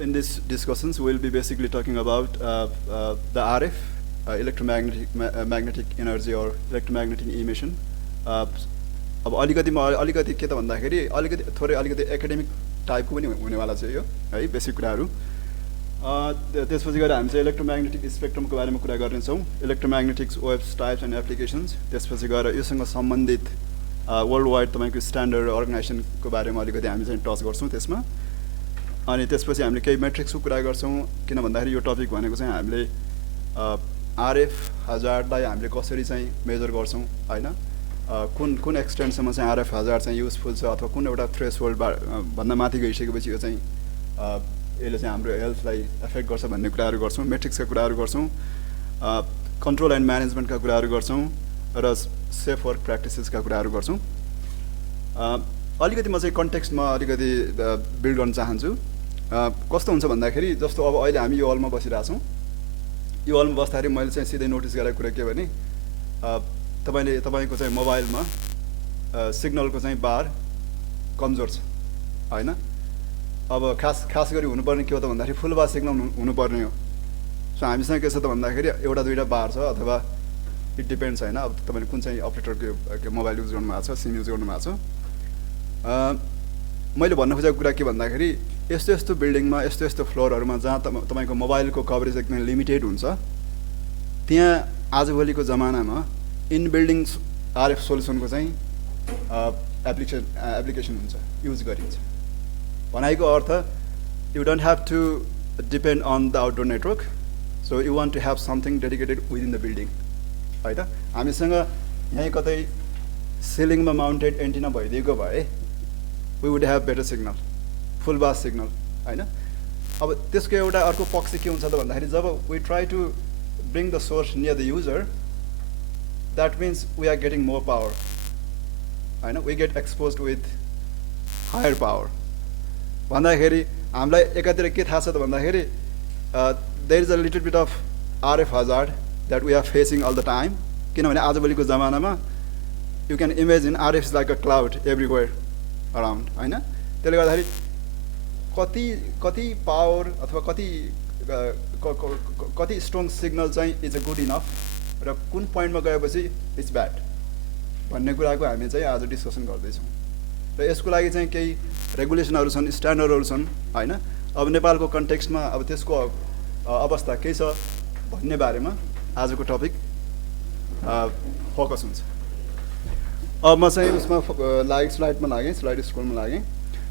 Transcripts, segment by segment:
in these discussions, we'll be basically talking about the RF, magnetic energy or electromagnetic emission. अब अलिकति अलिकति के त भन्दाखेरि अलिकति एकाडेमिक टाइपको पनि हुनेवाला छ यो है बेसिक कुराहरू त्यसपछि गएर हामी चाहिँ इलेक्ट्रोम्याग्नेटिक स्पेक्ट्रमको बारेमा कुरा गर्नेछौँ इलेक्ट्रोम्याग्नेटिक्स वेव्स टाइप्स एन्ड एप्लिकेसन्स त्यसपछि गएर योसँग सम्बन्धित वर्ल्ड वाइड तपाईँको स्ट्यान्डर्ड अर्गनाइजेसनको बारेमा अलिकति हामी चाहिँ टच गर्छौँ त्यसमा अनि त्यसपछि हामीले केही मेट्रिक्सको कुरा गर्छौँ किन भन्दाखेरि यो टपिक भनेको चाहिँ हामीले आरएफ हजार्डलाई हामीले कसरी चाहिँ मेजर गर्छौँ हैन कुन एक्सटेन्टसम्म चाहिँ आरएफ हजार्ड चाहिँ युजफुल छ अथवा कुन एउटा थ्रेसहोल्ड भन्दा माथि गइसकेपछि यो चाहिँ यसले चाहिँ हाम्रो हेल्थलाई एफेक्ट गर्छ भन्ने कुराहरू गर्छौँ मेट्रिक्सका कुराहरू गर्छौँ कन्ट्रोल एन्ड म्यानेजमेन्टका कुराहरू गर्छौँ र सेफ वर्क प्र्याक्टिसेसका कुराहरू गर्छौँ अलिकति म चाहिँ कन्टेक्स्टमा अलिकति बिल्ड गर्न चाहन्छु कस्तो हुन्छ भन्दाखेरि जस्तो अब अहिले हामी यो हलमा बसिरहेछौँ यो हलमा बस्दाखेरि मैले चाहिँ सिधै नोटिस गरेको कुरा के भने तपाईँको चाहिँ मोबाइलमा सिग्नलको चाहिँ बार कमजोर छ हैन अब खास गरी हुनुपर्ने के हो त भन्दाखेरि फुल बार सिग्नल हुनुपर्ने हो सो हामीसँग के छ त भन्दाखेरि एउटा दुईटा बार छ अथवा इट डिपेन्ड्स हैन अब तपाईँले कुन चाहिँ अपरेटरको मोबाइल युज गर्नु भएको छ सिम युज गर्नु भएको छ मैले भन्न खोजेको कुरा के भन्दाखेरि यस्तो बिल्डिङमा यस्तो फ्लोरहरूमा जहाँ तपाईँको मोबाइलको कभरेज एकदमै लिमिटेड हुन्छ त्यहाँ आजभोलिको जमानामा इन बिल्डिङ आरएफ सोल्युसनको चाहिँ एप्लिकेसन हुन्छ युज गरिन्छ भनाइको अर्थ you don't have to depend on the outdoor network so you want to have something dedicated within the building है त हामीसँग यहीँ कतै सिलिङमा माउन्टेड एन्टिना भइदिएको भए we would have better signal full bars signal हैन अब त्यसको एउटा अर्को पक्ष के हुन्छ त भन्दाखेरि जब we try to bring the source near the user that means we are getting more power हैन we get exposed with higher power भन्दाखेरि हामीलाई एकातिर के थाहा छ त भन्दाखेरि there is a little bit of RF hazard that we are facing all the time किनभने आजभोलिको जमानामा you can imagine RF is like a cloud everywhere around हैन त्यसले गर्दाखेरि कति पावर अथवा कति स्ट्रङ सिग्नल चाहिँ इज अ गुड इनफ र कुन पोइन्टमा गएपछि इट्स ब्याड भन्ने कुराको हामी चाहिँ आज डिस्कसन गर्दैछौँ र यसको लागि चाहिँ केही रेगुलेसनहरू छन् स्ट्यान्डर्डहरू छन् हैन अब नेपालको कन्टेक्स्टमा अब त्यसको अवस्था के छ भन्ने बारेमा आजको टपिक फोकस हुन्छ अब म चाहिँ उसमा स्लाइडमा लागेँ स्लाइड स्क्रोलमा लागेँ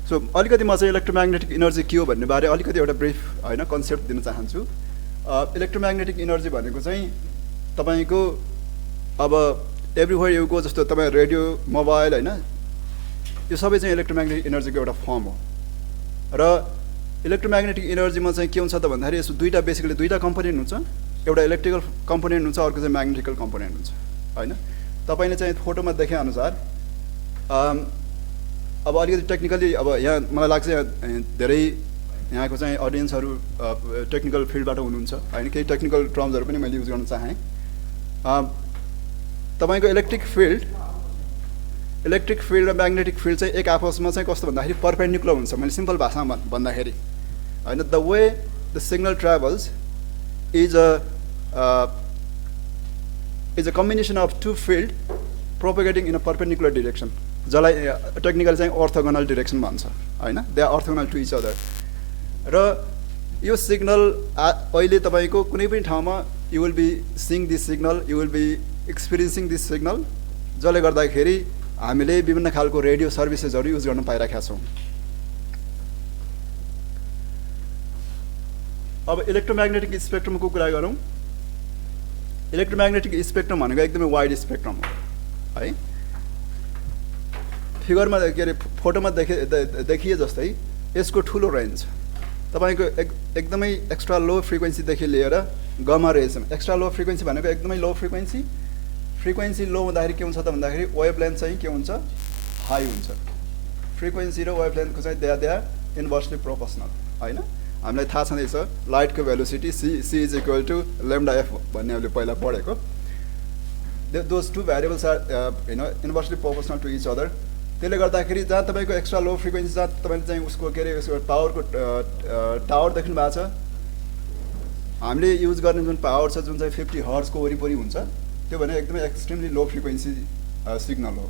सो अलिकति म चाहिँ इलेक्ट्रोम्याग्नेटिक इनर्जी के हो भन्ने बारे अलिकति एउटा ब्रिफ हैन कन्सेप्ट दिन चाहन्छु इलेक्ट्रोम्याग्नेटिक इनर्जी भनेको चाहिँ तपाईँको अब एभ्रिवेयर यु गो जस्तो तपाईँ रेडियो मोबाइल हैन यो सबै चाहिँ इलेक्ट्रोम्याग्नेटिक इनर्जीको एउटा फर्म हो र इलेक्ट्रोम्याग्नेटिक इनर्जीमा चाहिँ के हुन्छ त भन्दाखेरि यसो बेसिकली दुईटा कम्पोनेन्ट हुन्छ एउटा इलेक्ट्रिकल कम्पोनेन्ट हुन्छ अर्को चाहिँ म्याग्नेटिकल कम्पोनेन्ट हुन्छ हैन तपाईँले चाहिँ फोटोमा देखे अनुसार अब अलिकति टेक्निकली अब यहाँ मलाई लाग्छ धेरै यहाँको चाहिँ अडियन्सहरू टेक्निकल फिल्डबाट हुनुहुन्छ हैन केही टेक्निकल टर्म्सहरू पनि मैले युज गर्न चाहेँ तपाईँको इलेक्ट्रिक फिल्ड र म्याग्नेटिक फिल्ड चाहिँ एक आपसमा चाहिँ कस्तो भन्दाखेरि परपेन्डिकुलर हुन्छ मैले सिम्पल भाषामा भन्दाखेरि हैन the way the signal travels is a combination of two field propagating in a perpendicular direction जसलाई टेक्निकल चाहिँ अर्थोगोनल डिरेक्सन भन्छ हैन they are orthogonal to each other र यो सिग्नल अहिले तपाईँको कुनै पनि ठाउँमा you will be seeing this signal you will be experiencing this signal जसले गर्दाखेरि हामीले विभिन्न खालको रेडियो सर्भिसेसहरू युज गर्न पाइरहेका छौँ अब इलेक्ट्रोम्याग्नेटिक स्पेक्ट्रमको कुरा गरौँ इलेक्ट्रोम्याग्नेटिक स्पेक्ट्रम भनेको एकदमै वाइड स्पेक्ट्रम हो है फिगरमा के अरे फोटोमा देखिए जस्तै यसको ठुलो रेन्ज तपाईँको एकदमै एक्स्ट्रा लो फ्रिक्वेन्सीदेखि लिएर गमा रेजसम्म एक्स्ट्रा लो फ्रिक्वेन्सी भनेको एकदमै लो फ्रिक्वेन्सी लो हुँदाखेरि के हुन्छ त भन्दाखेरि वेभ लेन्थ चाहिँ के हुन्छ हाई हुन्छ फ्रिक्वेन्सी र वेभ लेन्थको चाहिँ दे आर इन्भर्सली प्रोपोर्सनल हैन हामीलाई थाहा छँदैछ लाइटको velocity C is equal to lambda F भन्ने हामीले पहिला पढेको those two variables are inversely proportional to each other त्यसले गर्दाखेरि जहाँ तपाईँको एक्स्ट्रा लो फ्रिक्वेन्सी जहाँ तपाईँले चाहिँ उसको के अरे उसको पावरको टावर देख्नु भएको छ, हामीले युज गर्ने जुन पावर छ जुन चाहिँ 50 हर्ट्जको वरिपरि हुन्छ, त्यो भने एकदमै एक्सट्रिमली लो फ्रिक्वेन्सी सिग्नल हो।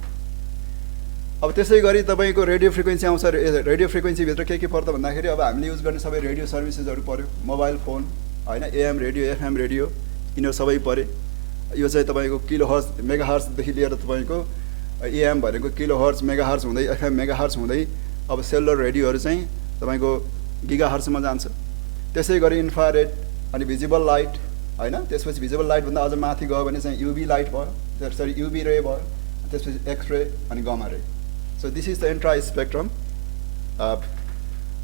अब त्यसै गरी तपाईँको रेडियो फ्रिक्वेन्सी आउँछ। रेडियो फ्रिक्वेन्सीभित्र के पर्छ भन्दाखेरि अब हामीले युज गर्ने सबै रेडियो सर्भिसेसहरू पऱ्यो, मोबाइल फोन होइन, एएम रेडियो एफएम रेडियो यिनीहरू सबै परे। यो चाहिँ तपाईँको किलो हर्ज मेगा हर्जदेखि लिएर तपाईँको एएम भनेको किलो हर्ज मेगा हर्ज हुँदै एफएम मेगा हर्ज हुँदै अब सेलुलर रेडियोहरू चाहिँ तपाईँको गिगा हर्जमा जान्छ। त्यसै गरी इन्फ्रारेड अनि भिजिबल लाइट होइन, त्यसपछि भिजिबल लाइटभन्दा अझ माथि गयो भने चाहिँ युभी लाइट भयो, त्यसरी युभी रे भयो, त्यसपछि एक्सरे अनि gamma ray. So this is the entire spectrum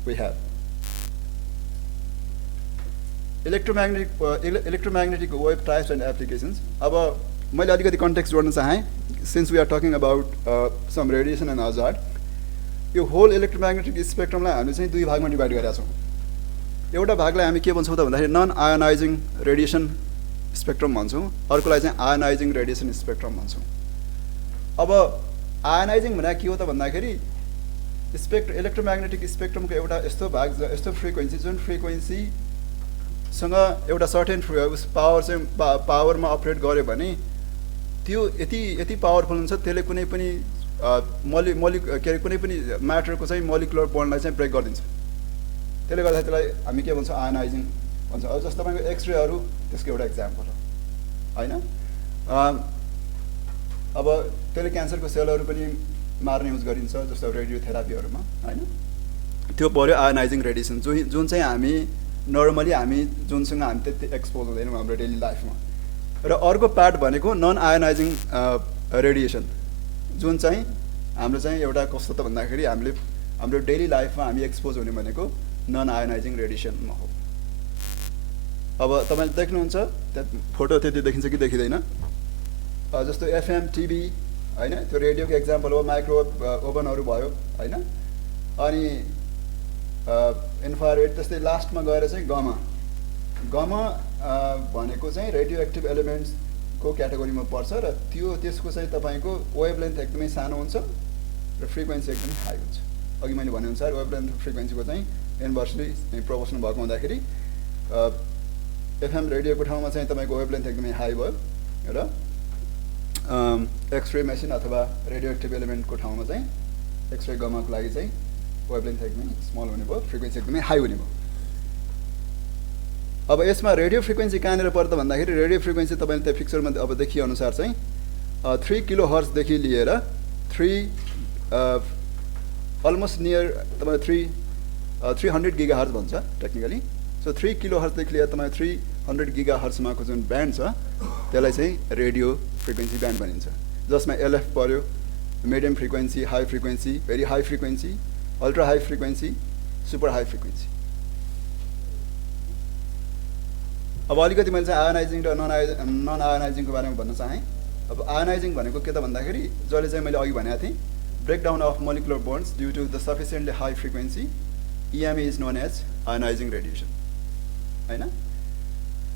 we have. Electromagnetic wave types and applications. अब मैले अलिकति कन्टेक्स्ट जोड्न चाहेँ, since we are talking about some radiation and hazard. यो होल इलेक्ट्रोम्याग्नेटिक स्पेक्ट्रमलाई हामीले चाहिँ दुई भागमा डिभाइड गरेका छौँ। एउटा भागलाई हामी के भन्छौँ त भन्दाखेरि नन आयोनाइजिङ रेडिएसन स्पेक्ट्रम भन्छौँ, अर्कोलाई चाहिँ आयोनाइजिङ रेडिएसन स्पेक्ट्रम भन्छौँ। अब आयोनाइजिङ भनेको के हो त भन्दाखेरि इलेक्ट्रोम्याग्नेटिक स्पेक्ट्रमको एउटा यस्तो भाग यस्तो फ्रिक्वेन्सी जुन फ्रिक्वेन्सीसँग एउटा सर्टेन उस पावर चाहिँ पावरमा अपरेट गर्यो भने त्यो यति पावरफुल हुन्छ त्यसले कुनै पनि के अरे कुनै पनि म्याटरको चाहिँ मोलिकुलर बन्डलाई चाहिँ ब्रेक गरिदिन्छ। त्यसले गर्दा त्यसलाई हामी के भन्छौँ आयोनाइजिङ भन्छ। अब जस्तो तपाईँको एक्सरेहरू त्यसको एउटा इक्जाम्पल हो होइन। अब त्यसले क्यान्सरको सेलहरू पनि मार्ने युज गरिन्छ, जस्तो रेडियोथेरापीहरूमा होइन। त्यो पऱ्यो आयोनाइजिङ रेडिएसन जुन चाहिँ हामी नर्मली हामी जुनसँग हामी त्यति एक्सपोज हुँदैनौँ हाम्रो डेली लाइफमा। र अर्को पार्ट भनेको नन आयोनाइजिङ रेडिएसन जुन चाहिँ हाम्रो चाहिँ एउटा कस्तो त भन्दाखेरि हामीले हाम्रो डेली लाइफमा हामी एक्सपोज हुने भनेको नन आयोनाइजिङ रेडिएसनमा हो। अब तपाईँले देख्नुहुन्छ त्यहाँ फोटो त्यति देखिन्छ कि देखिँदैन, जस्तो एफएम टिभी होइन, त्यो रेडियोको एक्जाम्पल हो। माइक्रो ओभनहरू भयो होइन, अनि इन्फ्रारेड। त्यस्तै लास्टमा गएर चाहिँ गमा भनेको चाहिँ रेडियो एक्टिभ एलिमेन्ट्सको क्याटेगोरीमा पर्छ र त्यसको चाहिँ तपाईँको वेभ लेन्थ एकदमै सानो हुन्छ र फ्रिक्वेन्सी एकदमै हाई हुन्छ। अघि मैले भनेअनुसार वेभ लेन्थ फ्रिक्वेन्सीको चाहिँ इन्भर्सली प्रोपोर्सनल भएको हुँदाखेरि एफएम रेडियोको ठाउँमा चाहिँ तपाईँको वेभ लेन्थ एकदमै हाई भयो र एक्सरे मेसिन अथवा रेडियो एक्टिभ एलिमेन्टको ठाउँमा चाहिँ एक्सरे गमाको लागि चाहिँ वेभ लेन्थ एकदमै स्मल हुने भयो, फ्रिक्वेन्सी एकदमै हाई हुने भयो। अब यसमा रेडियो फ्रिक्वेन्सी कहाँनिर पर्छ भन्दाखेरि रेडियो फ्रिक्वेन्सी तपाईँले त्यो पिक्चरमा अब देखिए अनुसार चाहिँ 3 किलो हर्जदेखि लिएर 3 अलमोस्ट नियर तपाईँ 300 गिगा हर्ज भन्छ टेक्निकली। सो 3 किलो हर्जदेखि लिएर तपाईँ 300 गिगा हर्जमाको जुन ब्यान्ड छ त्यसलाई चाहिँ रेडियो फ्रिक्वेन्सी ब्यान्ड भनिन्छ, जसमा एलएफ पर्यो, medium frequency, high frequency, very high frequency, ultra high frequency, super high frequency. अब अलिकति मैले चाहिँ आयोनाइजिङ र नन आयोनाइजिङको बारेमा भन्न चाहेँ। अब आयोनाइजिङ भनेको के त भन्दाखेरि जसले चाहिँ मैले अघि भनेको थिएँ breakdown of molecular bonds due to the sufficiently high frequency, EMA is known as ionising radiation होइन।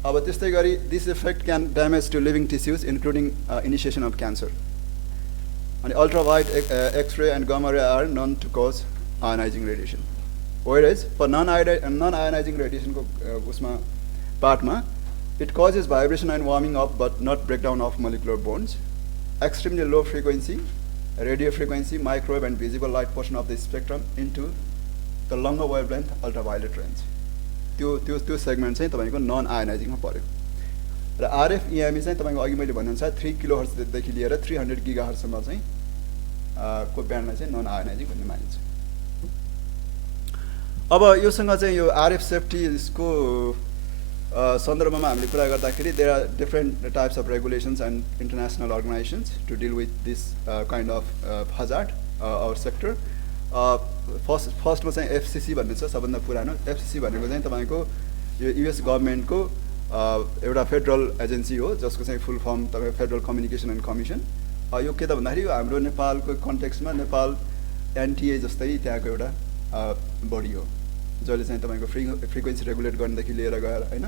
अब त्यस्तै गरी this effect can damage to living tissues including initiation of cancer. अनि ultraviolet X ray and gamma ray are known to cause ionising radiation. Whereas for non ionising रेडिएसनको उसमा पार्टमा it causes vibration and warming of but not breakdown of molecular bonds, extremely low frequency, radio frequency, microwave and visible light portion of the spectrum into the longer wave length ultraviolet range. त्यो segment चाहिँ तपाईँको non आयोनाइजिङमा पऱ्यो। र RF EME चाहिँ तपाईँको अघि मैले भनेअनुसार 3 किलो हर्जदेखि लिएर 300 गिगा हर्जसम्म चाहिँ को ब्यान्डलाई चाहिँ नन आयोनाइजिङ भन्ने मानिन्छ। अब योसँग चाहिँ यो आरएफ सेफ्टीको सन्दर्भमा हामीले कुरा गर्दाखेरि there are different types of regulations and international organizations to deal with this kind of hazard our sector. फर्स्टमा चाहिँ FCC भन्ने छ सबभन्दा पुरानो। FCC भनेको चाहिँ तपाईँको यो US गभर्मेन्टको एउटा फेडरल एजेन्सी हो जसको चाहिँ फुल फर्म तपाईँको फेडरल कम्युनिकेसन एन्ड कमिसन। यो के त भन्दाखेरि हाम्रो नेपालको कन्टेक्स्टमा नेपाल NTA जस्तै त्यहाँको एउटा बडी हो जसले चाहिँ तपाईँको फ्रिक्वेन्सी रेगुलेट गर्नेदेखि लिएर गएर होइन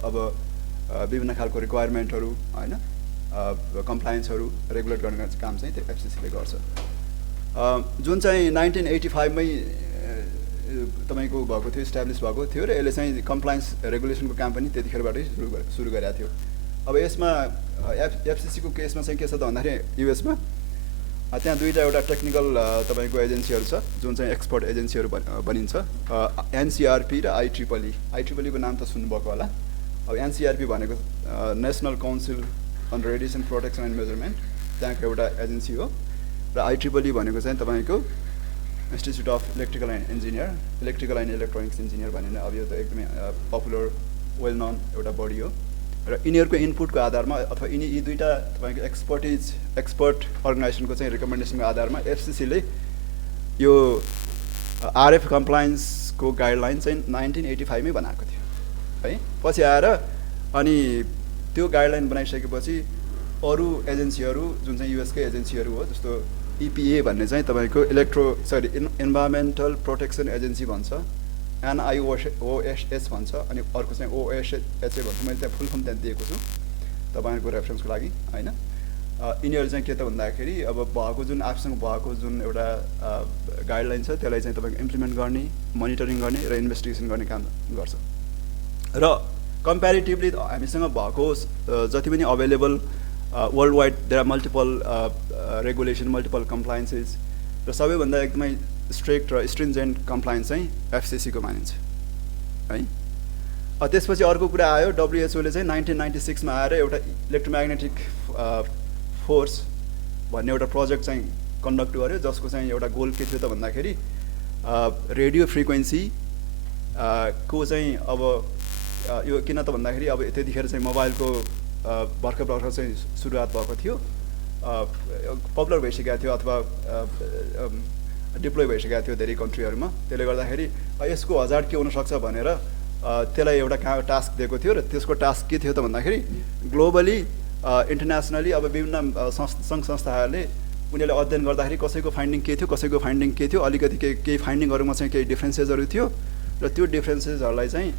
अब विभिन्न खालको रिक्वायरमेन्टहरू होइन कम्प्लायन्सहरू रेगुलेट गर्ने काम चाहिँ त्यो FCC ले गर्छ। जुन चाहिँ 1985 मै तपाईको भएको थियो, इस्टाब्लिस भएको थियो र यसले चाहिँ कम्प्लायन्स रेगुलेसनको काम पनि त्यतिखेरबाटै सुरु गरेको थियो। अब यसमा एफसीसी को केसमा चाहिँ के छ त भन्दाखेरि युएसमा त्यहाँ दुईटा एउटा टेक्निकल तपाईको एजेन्सीहरू छ जुन चाहिँ एक्सपर्ट एजेन्सीहरू बनिन्छ, एनसीआरपी र आईट्रिपल को नाम त सुन्नुभएको होला। अब एनसीआरपी भनेको national council on radiation protection and measurement, त्यहाँको एउटा एजेन्सी हो। र आईट्रिपल भनेको चाहिँ तपाईको institute of electrical and electronics engineer भनेर अब यो त एकदमै पपुलर वेल नोन एउटा बडी हो। र यिनीहरूको इनपुटको आधारमा अथवा यी दुईटा तपाईको एक्सपर्ट अर्गनाइजेसनको चाहिँ रिकमेन्डेसनको आधारमा एफसीसीले यो आरएफ कम्प्लायन्सको गाइडलाइन चाहिँ 1985 मै बनाएको थियो है। पछि आएर अनि त्यो गाइडलाइन बनाइसकेपछि अरू एजेन्सीहरू जुन चाहिँ युएसकै एजेन्सीहरू हो, जस्तो EPA भन्ने चाहिँ तपाईको इन्भाइरोमेन्टल प्रोटेक्सन एजेन्सी भन्छ, NIOSH भन्छ, अनि अर्को चाहिँ OSHA भन्छ। मैले त्यहाँ फुल फर्म त्यहाँ दिएको छु तपाईँहरूको रेफरेन्सको लागि हैन। यिनीहरू चाहिँ के त भन्दाखेरि अब भएको जुन आफूसँग भएको जुन एउटा गाइडलाइन छ त्यसलाई चाहिँ तपाईको इम्प्लिमेन्ट गर्ने, मोनिटरिङ गर्ने र इन्भेस्टिगेसन गर्ने काम गर्छ। र कम्प्यारिटिभली हामीसँग भएको जति पनि available world wide there are multiple regulation, multiple compliances र सबैभन्दा एकदमै स्ट्रिक्ट र स्ट्रिन्जेन्ट कम्प्लायन्स चाहिँ एफसीसी को मानिन्छ है। त्यसपछि अर्को कुरा आयो, WHO ले चाहिँ 1996 मा आएर एउटा इलेक्ट्रोम्याग्नेटिक फोर्स भन्ने एउटा प्रोजेक्ट चाहिँ कन्डक्ट गर्यो, जसको चाहिँ एउटा गोल के थियो त भन्दाखेरि रेडियो फ्रिक्वेन्सी को चाहिँ अब यो किन त भन्दाखेरि अब त्यतिखेर चाहिँ मोबाइलको भर्खर चाहिँ सुरुवात भएको थियो, पपुलर भइसकेको थियो अथवा डिप्लोय भइसकेको थियो धेरै कन्ट्रीहरूमा। त्यसले गर्दाखेरि यसको हजार्ड के हुनसक्छ भनेर त्यसलाई एउटा टास्क दिएको थियो। र त्यसको टास्क के थियो त भन्दाखेरि ग्लोबली इन्टरनेसनली अब विभिन्न सङ्घ संस्थाहरूले उनीहरूले अध्ययन गर्दाखेरि कसैको फाइन्डिङ के थियो, अलिकति केही फाइन्डिङहरूमा चाहिँ केही डिफ्रेन्सेसहरू थियो र त्यो डिफ्रेन्सेसहरूलाई चाहिँ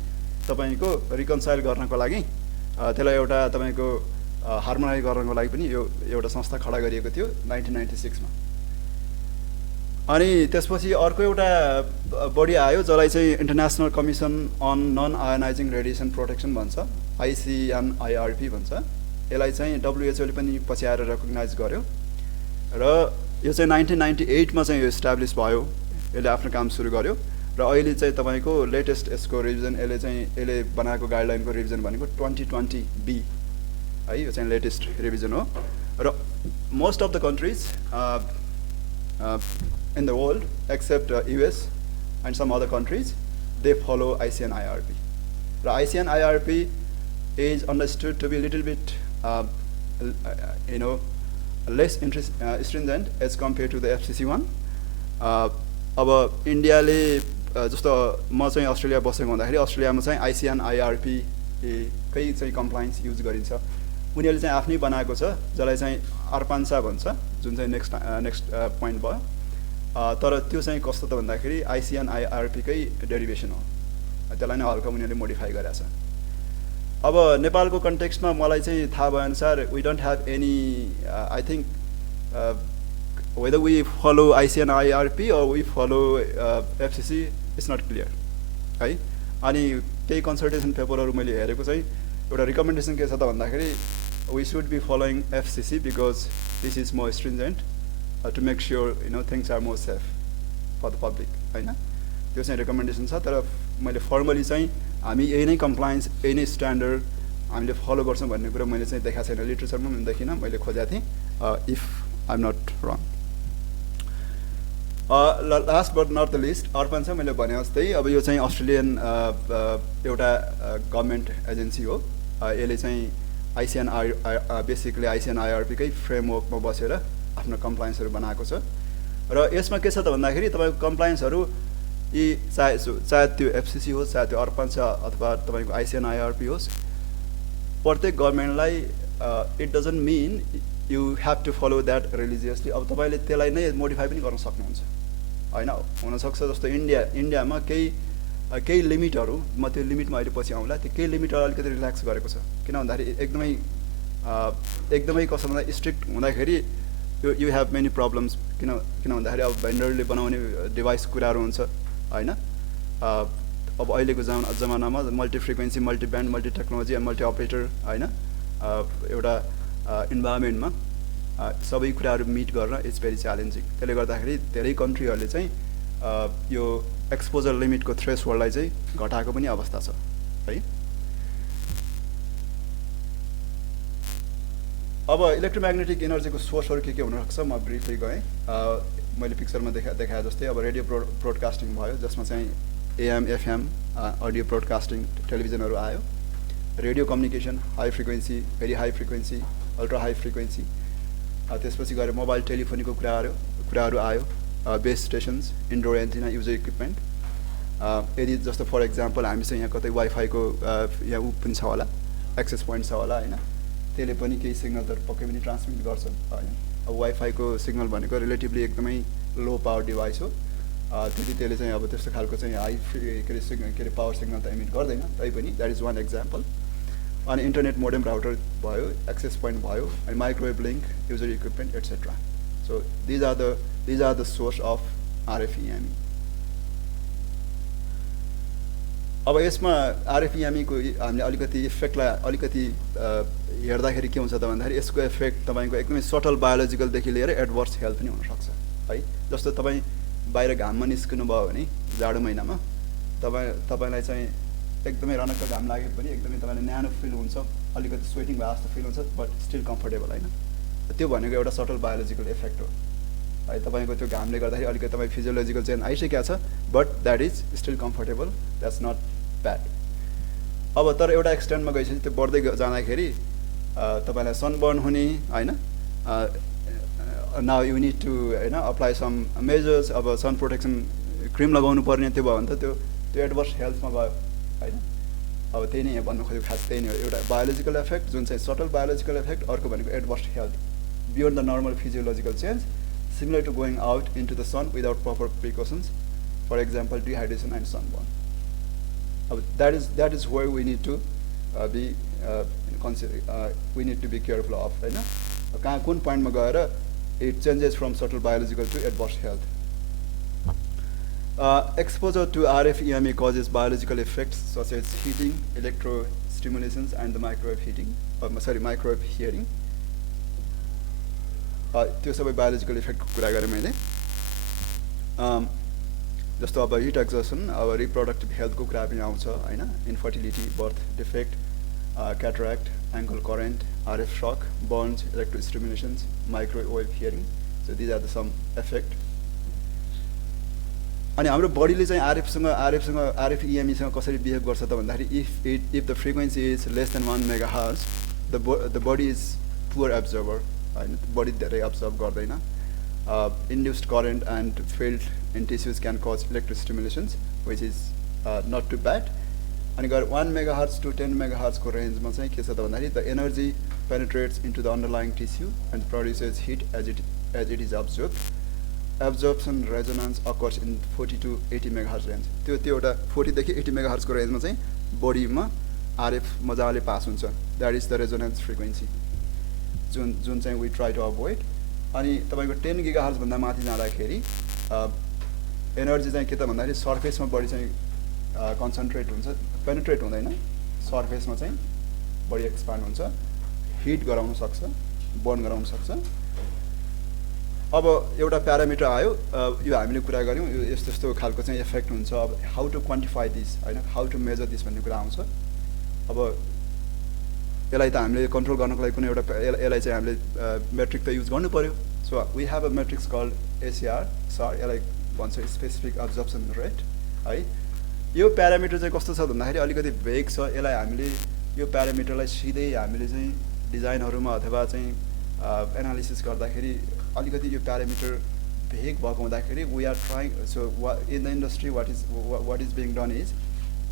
तपाईँको रिकन्साइल गर्नको लागि त्यसलाई एउटा तपाईँको हार्मोनाइज गर्नको लागि पनि यो एउटा संस्था खडा गरिएको थियो 1996 मा। अनि त्यसपछि अर्को एउटा बडी आयो जसलाई चाहिँ international commission on non ionizing radiation protection भन्छ, ICNIRP भन्छ। यसलाई चाहिँ WHO ले पनि पछि आएर रेकग्नाइज गर्यो र यो चाहिँ 1998 मा चाहिँ यो इस्टाब्लिस भयो, यसले आफ्नो काम सुरु गर्यो। र अहिले चाहिँ तपाईको लेटेस्ट यसको रिभिजन यसले बनाएको गाइडलाइनको रिभिजन भनेको 2020B है, यो चाहिँ लेटेस्ट रिभिजन हो। र most of the countries in the world except US and some other countries, they follow ICNIRP. The ICNIRP is understood to be a little bit less stringent as compared to the FCC one. अब इन्डियाले जस्तो म चाहिँ Australia बसेको हुँदाखेरि अस्ट्रेलियामा चाहिँ ICNIRP कै चाहिँ कम्प्लायन्स युज गरिन्छ। उनीहरूले चाहिँ आफ्नै बनाएको छ जसलाई चाहिँ अर्पान्सा भन्छ, जुन चाहिँ नेक्स्ट पोइन्ट भयो। तर त्यो चाहिँ कस्तो त भन्दाखेरि ICNIRP कै डेरिभेसन हो, त्यसलाई नै हल्का उनीहरूले मोडिफाई गरेको छ। अब नेपालको कन्टेक्स्टमा मलाई चाहिँ थाहा भएअनुसार we don't have any I think whether we follow ICNIRP or we follow FCC is not clear है। अनि केही कन्सल्टेसन पेपरहरू मैले हेरेको चाहिँ एउटा रिकमेन्डेसन के छ त भन्दाखेरि we should be following FCC because this is more stringent to make sure things are more safe for the public हैन। त्यो चाहिँ रिकमेन्डेसन छ, तर मैले फर्मली चाहिँ हामी यही नै कम्प्लायन्स यही नै स्ट्यान्डर्ड हामीले फलो गर्छौँ भन्ने कुरा मैले चाहिँ देखाएको छैन, लिटरेचरमा पनि देखिनँ, मैले खोजेको थिएँ if I am not wrong. Last but not the least अर्पण छ, मैले भने जस्तै अब यो चाहिँ अस्ट्रेलियन एउटा गभर्मेन्ट एजेन्सी हो। यसले चाहिँ बेसिकली ICNIRP कै फ्रेमवर्कमा बसेर आफ्नो कम्प्लायन्सहरू बनाएको छ। र यसमा के छ त भन्दाखेरि तपाईँको कम्प्लायन्सहरू यी चाहे त्यो FCC होस्, चाहे त्यो अर्पण छ अथवा तपाईँको ICNIRP होस्, प्रत्येक गभर्मेन्टलाई it doesn't mean you have to follow that religiously. अब तपाईँले त्यसलाई नै मोडिफाई पनि गर्न सक्नुहुन्छ होइन। हुनसक्छ जस्तो इन्डियामा केही लिमिटहरू, म त्यो लिमिटमा अहिले पछि आउँला, त्यो केही लिमिटहरू अलिकति रिल्याक्स गरेको छ। किन भन्दाखेरि एकदमै कसो भन्दा स्ट्रिक्ट हुँदाखेरि यु हेभ मेनी प्रब्लम्स किन भन्दाखेरि अब भेन्डरले बनाउने डिभाइस कुराहरू हुन्छ हैन अब अहिलेको जमानामा multi frequency multi band multi technology and multi operator हैन एउटा इन्भाइरोमेन्टमा सबै कुराहरू मिट गर्न इट्स भेरी च्यालेन्जिङ त्यसले गर्दाखेरि धेरै कन्ट्रीहरूले चाहिँ यो एक्सपोजर लिमिटको थ्रेसहोल्डलाई चाहिँ घटाएको पनि अवस्था छ है अब इलेक्ट्रोम्याग्नेटिक एनर्जीको सोर्सहरू के हुन सक्छ म ब्रिफली गएँ मैले पिक्चरमा देखाए जस्तै अब रेडियो ब्रोडकास्टिङ भयो जसमा चाहिँ एएम एफएम अडियो ब्रोडकास्टिङ टेलिभिजनहरू आयो radio communication high frequency very high frequency ultra high frequency त्यसपछि गएर मोबाइल टेलिफोनीको कुराहरू आयो base stations indoor antenna user equipment यदि जस्तो फर इक्जाम्पल हामीसँग यहाँ कतै वाइफाईको यहाँ ऊ पनि छ होला एक्सेस पोइन्ट छ होला होइन त्यसले पनि केही सिग्नलहरू पक्कै पनि ट्रान्समिट गर्छ होइन अब वाइफाईको सिग्नल भनेको रिलेटिभली एकदमै लो पावर डिभाइस हो त्यसले चाहिँ अब त्यस्तो खालको चाहिँ हाई के अरे पावर सिग्नल त इमिट गर्दैन तैपनि द्याट इज वान एक्जाम्पल अनि इन्टरनेट मोडेम राउटर भयो एक्सेस पोइन्ट भयो अनि microwave link user equipment etcetera so these are the source of RFEME अब यसमा आरएफइएमईको हामीले अलिकति इफेक्टलाई अलिकति हेर्दाखेरि के हुन्छ त भन्दाखेरि यसको इफेक्ट तपाईँको एकदमै सटल बायोलोजिकलदेखि लिएर एडभर्स हेल्थ पनि हुनसक्छ है जस्तो तपाईँ बाहिर घाममा निस्किनु भयो भने जाडो महिनामा तपाईँलाई चाहिँ एकदमै रनक्क घाम लागे पनि एकदमै तपाईँलाई न्यानो फिल हुन्छ अलिकति स्वेटिङ भए जस्तो फिल हुन्छ बट स्टिल कम्फर्टेबल होइन त्यो भनेको एउटा सटल बायोलोजिकल इफेक्ट हो है तपाईँको त्यो घामले गर्दाखेरि अलिकति तपाईँ फिजियोलोजिकल चेन्ज आइसकेको छ but that is still comfortable that's not bad अब तर एउटा एक्सटेन्टमा गएपछि त्यो बढ्दै जाँदाखेरि तपाईँलाई सनबर्न हुने होइन नाउ यु निड टु होइन अप्लाई सम मेजर्स अब सन प्रोटेक्सन क्रिम लगाउनु पर्ने त्यो भयो भने त त्यो एडभर्स हेल्थमा भयो होइन अब त्यही नै यहाँ भन्नु खोजेको खास त्यही नै हो एउटा बायोलोजिकल इफेक्ट जुन चाहिँ सटल बायोलोजिकल इफेक्ट अर्को भनेको adverse health beyond the normal physiological change similar to going out into the sun without proper precautions for example dehydration and sunburn अब that is where we need to be we need to be careful of होइन कहाँ कुन पोइन्टमा गएर it changes from subtle biological to adverse health exposure to RFEME causes biological effects such as heating, electrostimulations, and the microwave heating. Microwave hearing. त्यो सबै biological effect को कुरा गरेँ मैले. जस्तो अब heat exertion, अब reproductive health को कुरा पनि आउँछ हैन, infertility, birth defect, cataract, ankle current, RF shock, burns, electrostimulations, microwave hearing. So these are the some effect. अनि हाम्रो बडीले चाहिँ आरएफइएमईसँग कसरी बिहेभ गर्छ त भन्दाखेरि if the frequency is less than 1 megahertz the body is poor absorber होइन body धेरै एब्जर्भ गर्दैन induced current and field in tissues can cause electric stimulations which is not too bad अनि गएर 1 मेगाहर्ज टु 10 मेगाहर्जको रेन्जमा चाहिँ के छ त भन्दाखेरि the energy penetrates into the underlying tissue and produces heat as it is observe absorption resonance occurs in 40 to 80 megahertz range त्यो एउटा 40 देखि 80 मेगाहर्जको रेन्जमा चाहिँ बडीमा आरएफ मजाले पास हुन्छ that is the resonance frequency जुन चाहिँ वी ट्राई टु अभोइड अनि तपाईँको 10 गिगाहर्ज भन्दा माथि जाँदाखेरि एनर्जी चाहिँ के त भन्दाखेरि सर्फेसमा बढी चाहिँ कन्सन्ट्रेट हुन्छ पेनिट्रेट हुँदैन सर्फेसमा चाहिँ बढी एक्सपान्ड हुन्छ हिट गराउन सक्छ बर्न गराउन सक्छ अब एउटा प्यारामिटर आयो यो हामीले कुरा गऱ्यौँ यो यस्तो यस्तो खालको चाहिँ इफेक्ट हुन्छ अब हाउ टु क्वान्टिफाई दिस होइन हाउ टु मेजर दिस भन्ने कुरा आउँछ अब यसलाई त हामीले कन्ट्रोल गर्नको लागि कुनै एउटा यसलाई चाहिँ हामीले मेट्रिक त युज गर्नु पऱ्यो so we have a metrics called SAR SAR यसलाई भन्छ स्पेसिफिक अब्जर्प्सन रेट है यो प्यारामिटर चाहिँ कस्तो छ भन्दाखेरि अलिकति भेग छ यसलाई हामीले यो प्यारामिटरलाई सिधै हामीले चाहिँ डिजाइनहरूमा अथवा चाहिँ एनालिसिस गर्दाखेरि अलिकति यो प्यारामिटर भेग भएको हुँदाखेरि we are trying so in the industry what is being done is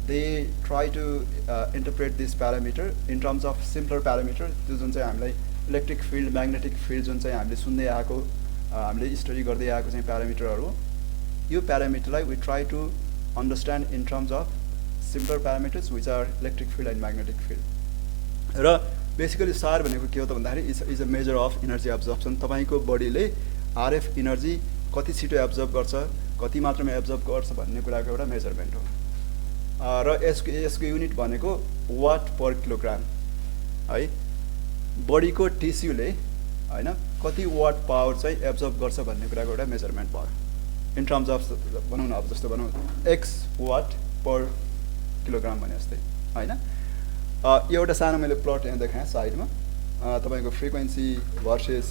they try to interpret this parameter in terms of simpler parameter त्यो जुन चाहिँ हामीलाई इलेक्ट्रिक फिल्ड म्याग्नेटिक फिल्ड जुन चाहिँ हामीले सुन्दै आएको हामीले स्टडी गर्दै आएको चाहिँ प्यारामिटरहरू यो प्यारामिटरलाई we try to understand in terms of simpler parameters which are electric field and magnetic field र बेसिकली सार भनेको के हो त भन्दाखेरि is a measure of energy absorption तपाईँको बडीले आरएफ इनर्जी कति छिटो एब्जर्ब गर्छ, कति मात्रामा एब्जर्ब गर्छ भन्ने कुराको एउटा मेजरमेन्ट हो। र यसको युनिट भनेको वाट पर किलोग्राम है। बडीको टिस्युले हैन कति वाट पावर चाहिँ एब्जर्ब गर्छ भन्ने कुराको एउटा मेजरमेन्ट भयो। इन टर्म्स अफ भनौँ न, अब जस्तो भनौँ एक्स वाट पर किलोग्राम भने जस्तै हैन। यो एउटा सानो मैले प्लट यहाँ देखाएँ साइडमा, तपाईँको फ्रिक्वेन्सी भर्सेस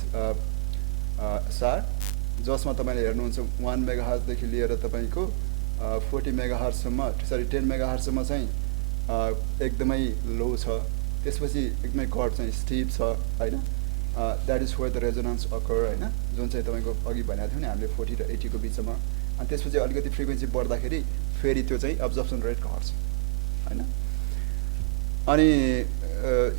सार, जसमा तपाईँले हेर्नुहुन्छ 1 मेगाहर्जदेखि लिएर तपाईँको 40 मेगाहर्जसम्म, सरी 10 मेगाहर्जसम्म चाहिँ एकदमै लो छ, त्यसपछि एकदमै कर्ड चाहिँ स्टिप छ हैन। That is where the resonance occur हैन, जुन चाहिँ तपाईँको अघि भनेको थियो नि हामीले 40 र 80 को बिचमा। अनि त्यसपछि अलिकति फ्रिक्वेन्सी बढ्दाखेरि फेरि त्यो चाहिँ एब्जर्प्सन रेट घट्छ हैन। अनि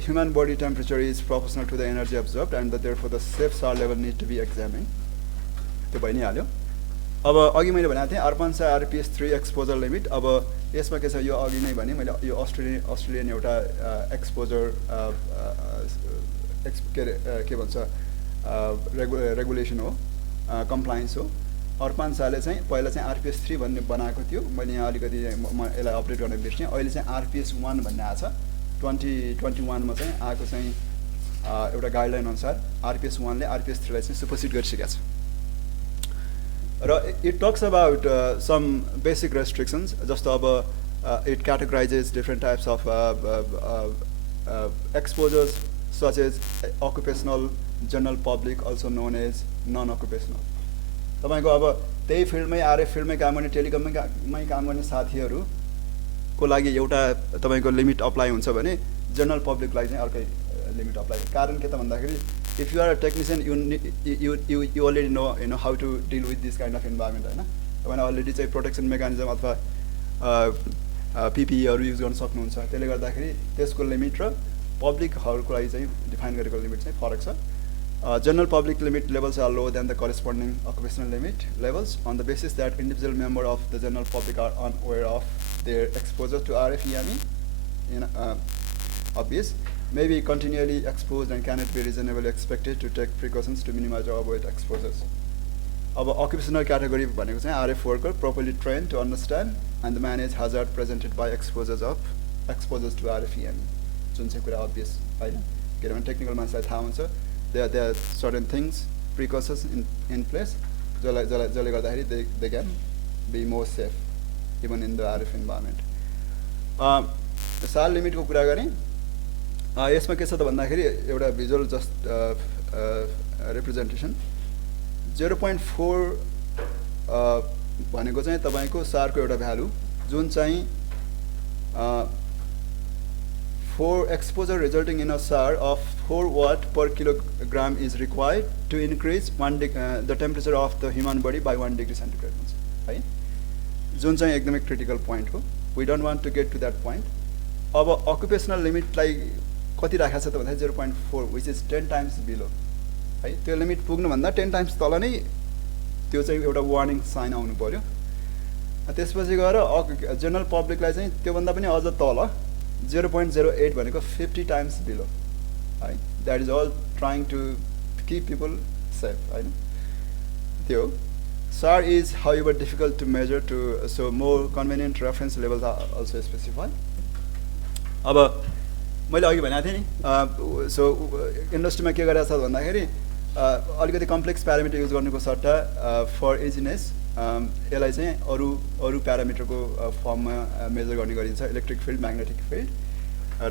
human body temperature is proportional to the energy absorbed and therefore the safe SAR level need to be examined. त्यो भइ नै हाल्यो। अब अघि मैले भनेको थिएँ अर्पन्सा आरपिएस 3 एक्सपोजर लिमिट। अब यसमा के छ, यो अघि नै भने मैले यो अस्ट्रेलियन एउटा एक्सपोजर के भन्छ रेगुलेसन हो, कम्प्लायन्स हो। अर्पन्साले चाहिँ पहिला चाहिँ आरपिएस 3 भन्ने बनाएको थियो, मैले यहाँ अलिकति म यसलाई अपडेट गर्न बिर्सेँ। अहिले चाहिँ आरपिएस 1 भन्ने आएको छ। 2021 मा चाहिँ आएको चाहिँ एउटा गाइडलाइन अनुसार आरपिएस 1 ले आरपिएस 3 लाई चाहिँ सुपरसिड गरिसकेको छ। र it talks about some basic restrictions, जस्तो अब it categorises different types of exposures such as occupational, general public, also known as non occupational. तपाईँको अब त्यही फिल्डमै आरएफ फिल्डमै काम गर्ने, टेलिकममै काम गर्ने साथीहरूको लागि एउटा तपाईँको लिमिट अप्लाई हुन्छ भने जनरल पब्लिकलाई चाहिँ अर्कै लिमिट अप्लाई। कारण के त भन्दाखेरि if you are a technician you already know you know how to deal with this kind of environment हैन। तपाईँले अलरेडी चाहिँ प्रोटेक्सन मेकानिजम अथवा पिपिईहरू युज गर्न सक्नुहुन्छ। त्यसले गर्दाखेरि त्यसको लिमिट र पब्लिकहरूको लागि चाहिँ डिफाइन गरेको लिमिट चाहिँ फरक छ। General public limit levels are lower than the corresponding occupational limit levels on the basis that individual member of the general public are unaware of their exposure to RF-EME. Obvious, may be continually exposed and cannot be reasonably expected to take precautions to minimize or avoid exposures. Our occupational category भनेको चाहिँ RF worker properly trained to understand and manage hazard presented by exposures to RF-EME. जुन चाहिँ कुरा obvious हैन, किनभने technical मान्छेलाई थाहा हुन्छ there are certain things, precursors in place जसले गर्दाखेरि they can be more safe even in the RF environment. साल लिमिटको कुरा गरेँ, यसमा के छ त भन्दाखेरि एउटा भिजुअल जस्ट रिप्रेजेन्टेसन 0.4 भनेको चाहिँ तपाईको सारको एउटा भ्यालु जुन चाहिँ for exposure resulting in a SAR of 4 watt per kilogram is required to increase the temperature of the human body by 1 degree centigrade. Right? जुन चाहिँ एकदमै critical point हो. We don't want to get to that point. अब occupational limit लाई कति राखेको छ त भन्दाखेरि 0.4 which is 10 times below. है त्यो लिमिट पुग्नु भन्दा 10 times तल नै त्यो चाहिँ एउटा वार्निङ साइन आउनु पर्यो. त्यसपछि गएर जनरल पब्लिकलाई चाहिँ त्यो भन्दा पनि अझ तल 0.08 भनेको 50 times below. Right? That is all trying to keep people safe. Right? Theo. SAR is, however, difficult to measure, so more convenient reference levels are also specified. अब मैले अघि भनेको थिएँ नि, सो इन्डस्ट्रीमा के गरेछ भन्दाखेरि अलिकति कम्प्लेक्स प्यारामिटर युज गर्नुको सट्टा फर इजिनेस यसलाई चाहिँ अरू प्यारामिटरको फर्ममा मेजर गर्ने गरिन्छ, इलेक्ट्रिक फिल्ड, म्याग्नेटिक फिल्ड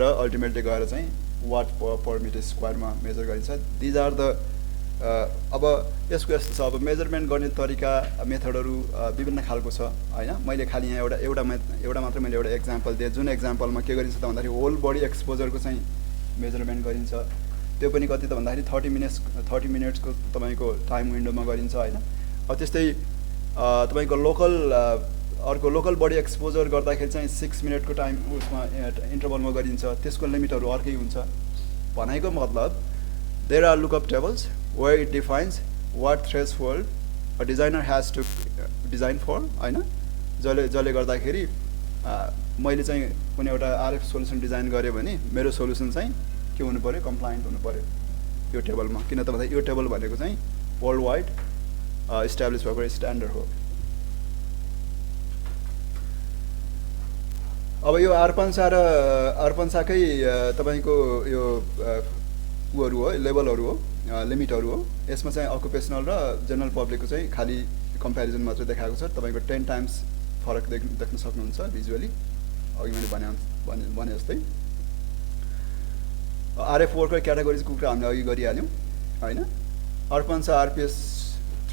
र अल्टिमेटली गएर चाहिँ वाट पर मिटर स्क्वायरमा मेजर गरिन्छ. दिज आर द अब यसको यस्तो छ, अब मेजरमेन्ट गर्ने तरिका मेथडहरू विभिन्न खालको छ हैन. मैले खालि यहाँ एउटा मात्र मैले एउटा एक्जाम्पल दिएँ, जुन एक्जाम्पलमा के गरिन्छ त भन्दाखेरि होल बडी एक्सपोजरको चाहिँ मेजरमेन्ट गरिन्छ. त्यो पनि कति त भन्दाखेरि 30 मिनट्सको तपाईँको टाइम विन्डोमा गरिन्छ हैन. अब त्यस्तै तपाईँको अर्को लोकल बडी एक्सपोजर गर्दाखेरि चाहिँ 6 मिनटको टाइम उसमा इन्टरभलमा गरिन्छ. त्यसको लिमिटहरू अर्कै हुन्छ. भनाइको मतलब there are lookup tables where it defines what threshold a designer has to design for हैन. जसले गर्दाखेरि मैले चाहिँ कुनै एउटा आरएफ सोलुसन डिजाइन गरेँ भने मेरो सोलुसन चाहिँ के हुनु पर्यो, कम्प्लायन्ट हुनु पर्यो यो टेबलमा. किन त भन्दा यो टेबल भनेको चाहिँ वर्ल्ड वाइड इस्टाब्लिस भएको स्ट्यान्डर्ड हो। अब यो आरपन्सा र आरपन्साकै तपाईको यो उहरू हो, लेभलहरू हो, लिमिटहरू हो। यसमा चाहिँ अकुपेसनल र जनरल पब्लिकको चाहिँ खाली कम्प्यारिजन मात्र देखाएको छ। तपाईको 10 टाइम्स फरक देख्न सक्नुहुन्छ भिजुअली, अघि मैले भने जस्तै। आरएफ वर्कर क्याटेगोरीजको कुरा हामीले अघि गरिहाल्यौँ हैन। आरपन्सा RPS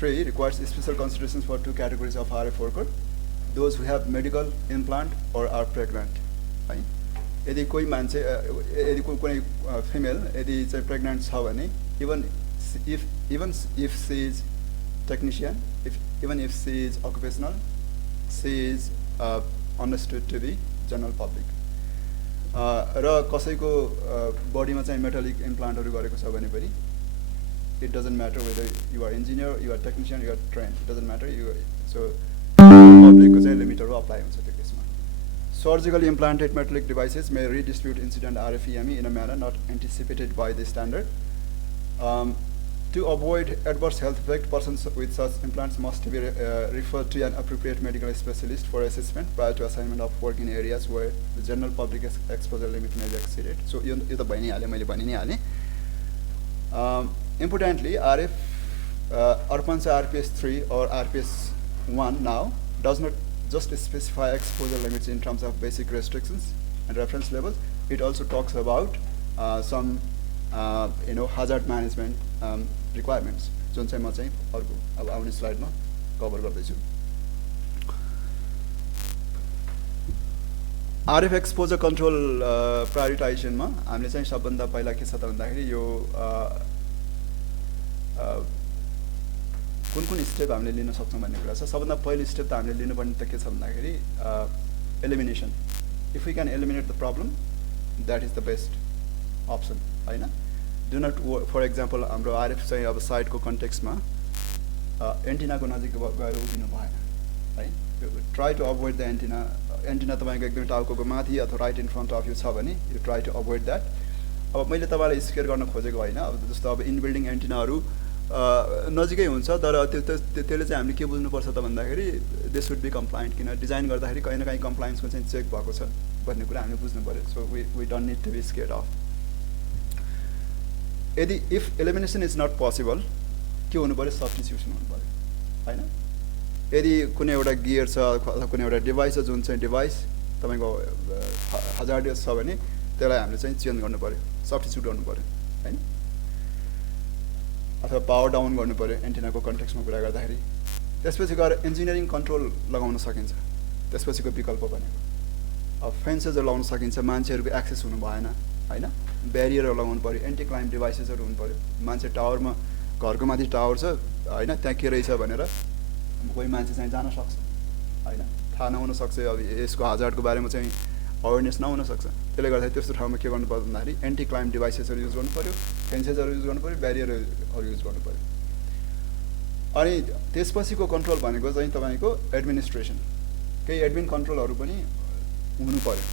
3 requires special considerations for 2 categories of RF worker, those who have medical implant or are pregnant है। यदि कोही मान्छे यदि कुनै फिमेल यदि चाहिँ प्रेग्नेन्ट छ भने even if she is technician, even if she is occupational, she is understood to be general public। र कसैको बडीमा चाहिँ मेटालिक इम्प्लान्टहरू गरेको छ भने पनि it doesn't matter whether you are engineer, you are technician, you are trained, it doesn't matter, so public को चाहिँ लिमिटहरू अप्लाई हुन्छ त्यो केसमा। Surgically implanted metallic devices may redistribute incident RFEME in a manner not anticipated by the standard. To avoid adverse health effect, persons with such implants must be referred to an appropriate medical specialist for assessment prior to assignment of work in areas where the general public exposure limit may be exceeded. So यो त भइ नै हाल्यो, मैले भनि नै हालेँ। Importantly, ARPANSA RPS 3 or RPS 1 now does not just specify exposure limits in terms of basic restrictions and reference levels. It also talks about some hazard management requirements. जुन चाहिँ म चाहिँ अर्को अब आउने स्लाइडमा कभर गर्दैछु। आरएफ एक्सपोजर कन्ट्रोल प्रायोरिटाइजेसनमा हामीले चाहिँ सबभन्दा पहिला के छ त भन्दाखेरि यो कुन कुन स्टेप हामीले लिन सक्छौँ भन्ने कुरा छ। सबभन्दा पहिलो स्टेप त हामीले लिनुपर्ने त के छ भन्दाखेरि elimination. If we can eliminate the problem that is the best option हैन। डु नट फर एक्जाम्पल हाम्रो आरएफ चाहिँ अब साइटको कन्टेक्स्टमा एन्टिनाको नजिक गएर उभिनु भएन है। Try to avoid the antenna तपाईँको एकदमै टाउको माथि अथवा right in front of you छ भने you try to avoid that. अब मैले तपाईँलाई स्केयर गर्न खोजेको होइन, अब जस्तो अब इनबिल्डिङ एन्टिनाहरू नजिकै हुन्छ, तर त्यसले चाहिँ हामीले के बुझ्नुपर्छ त भन्दाखेरि दे सुड बी कम्प्लायन्ट। किन डिजाइन गर्दाखेरि कहीँ न कहीँ कम्प्लायन्सको चाहिँ चेक भएको छ भन्ने कुरा हामीले बुझ्नु पऱ्यो। So we don't need to be scared of. यदि if elimination is not possible के हुनु पऱ्यो, सब्स्टिट्युसन हुनु पऱ्यो होइन। यदि कुनै एउटा गियर छ अथवा कुनै एउटा डिभाइस छ जुन चाहिँ डिभाइस तपाईँको हजार्डियस छ भने त्यसलाई हामीले चाहिँ चेन्ज गर्नु पऱ्यो, सब्स्टिट्युट गर्नु पऱ्यो हैन। अथवा पावर डाउन गर्नु पऱ्यो एन्टिनाको कन्टेक्स्टमा कुरा गर्दाखेरि। त्यसपछि गएर इन्जिनियरिङ कन्ट्रोल लगाउन सकिन्छ। त्यसपछिको विकल्प भनेको अब फेन्सेसहरू लगाउन सकिन्छ, मान्छेहरूको एक्सेस हुनु भएन हैन। ब्यारियरहरू लगाउनु पऱ्यो, एन्टी क्लाइम डिभाइसेसहरू हुनु पऱ्यो। मान्छे टावरमा घरको माथि टावर छ हैन, त्यहाँ के रहेछ भनेर कोही मान्छे चाहिँ जान सक्छ हैन, थाहा नहुन सक्छ, अब यसको हजार्डको बारेमा चाहिँ अवेरनेस नहुन सक्छ। त्यसले गर्दाखेरि त्यस्तो ठाउँमा के गर्नु पर्छ भन्दाखेरि एन्टी क्लाइम डिभाइसेसहरू युज गर्नु पऱ्यो, फेन्सेसहरू युज गर्नु पऱ्यो, ब्यारियरहरू युज गर्नु पऱ्यो। अनि त्यसपछिको कन्ट्रोल भनेको चाहिँ तपाईँको एडमिनिस्ट्रेसन, केही एडमिन कन्ट्रोलहरू पनि हुनु पऱ्यो।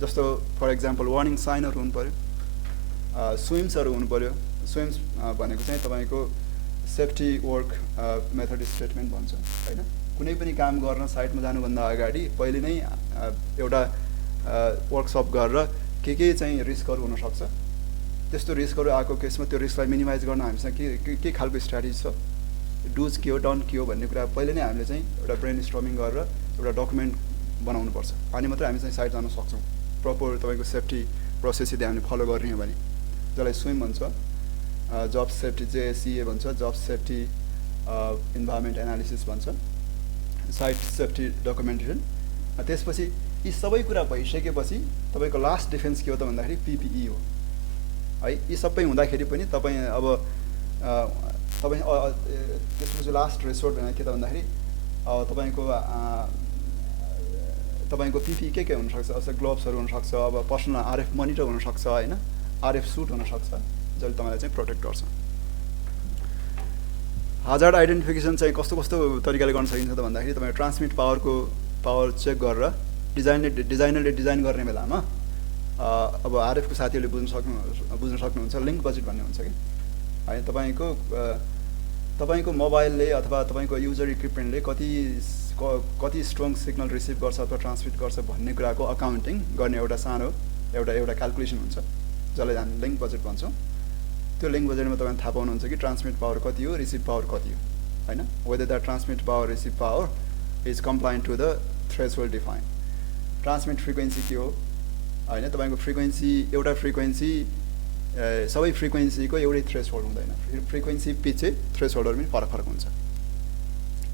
जस्तो फर एक्जाम्पल वार्निङ साइनहरू हुनु पऱ्यो, स्विम्सहरू हुनु पऱ्यो। स्विम्स भनेको चाहिँ तपाईँको सेफ्टी वर्क मेथड स्टेटमेन्ट भन्छ हैन। कुनै पनि काम गर्न साइटमा जानुभन्दा अगाडि पहिले नै एउटा वर्कसप गरेर के चाहिँ रिस्कहरू हुनसक्छ, त्यस्तो रिस्कहरू आएको केसमा त्यो रिस्कलाई मिनिमाइज गर्न हामीसँग के खालको स्ट्राटेजी छ, डुज के हो डन्ट के हो भन्ने कुरा पहिले नै हामीले चाहिँ एउटा ब्रेन स्टर्मिङ गरेर एउटा डकुमेन्ट बनाउनुपर्छ। अनि मात्रै हामी चाहिँ साइट जान सक्छौँ। प्रपर तपाईँको सेफ्टी प्रोसेस यदि हामीले फलो गर्ने हो भने, जसलाई स्विम भन्छ, जब सेफ्टी JSEA भन्छ, जब सेफ्टी इन्भाइरोमेन्ट एनालिसिस भन्छ, साइट सेफ्टी डकुमेन्टेसन। त्यसपछि यी सबै कुरा भइसकेपछि तपाईँको लास्ट डिफेन्स के हो त भन्दाखेरि PPE हो है। यी सबै हुँदाखेरि पनि तपाईँ अब त्यसपछि लास्ट रिसोर्ट भनेको के त भन्दाखेरि तपाईँको PPE के हुनसक्छ, जस्तै ग्लोभ्सहरू हुनसक्छ, अब पर्सनल RF मोनिटर हुनसक्छ होइन, RF सुट हुनसक्छ जसले तपाईँलाई चाहिँ प्रोटेक्ट गर्छ। हाजार्ड आइडेन्टिफिकेसन चाहिँ कस्तो कस्तो तरिकाले गर्न सकिन्छ त भन्दाखेरि तपाईँ ट्रान्समिट पावर चेक गरेर डिजाइनरले डिजाइन गर्ने बेलामा अब आरएफको साथीहरूले बुझ्न सक्नुहुन्छ लिङ्क बजेट भन्ने हुन्छ कि है। तपाईँको तपाईको मोबाइलले अथवा तपाईको युजर इक्विपमेन्टले कति स्ट्रङ सिग्नल रिसिभ गर्छ अथवा ट्रान्समिट गर्छ भन्ने कुराको अकाउन्टिङ गर्ने एउटा सानो एउटा क्याल्कुलेसन हुन्छ जसलाई हामी लिङ्क बजेट भन्छौँ। त्यो लिङ्क बजेटमा तपाईले थाहा पाउनुहुन्छ कि ट्रान्समिट पावर कति हो, रिसिभ पावर कति हो हैन, whether the transmit power receive power is compliant to the threshold define. Transmit frequency के हो हैन, तपाईको फ्रिक्वेन्सी एउटा फ्रिक्वेन्सी सबै फ्रिक्वेन्सीको एउटै थ्रेसहोल्ड हुँदैन, फ्रिक्वेन्सी पछि थ्रेसहोल्डहरु पनि फरक फरक हुन्छ।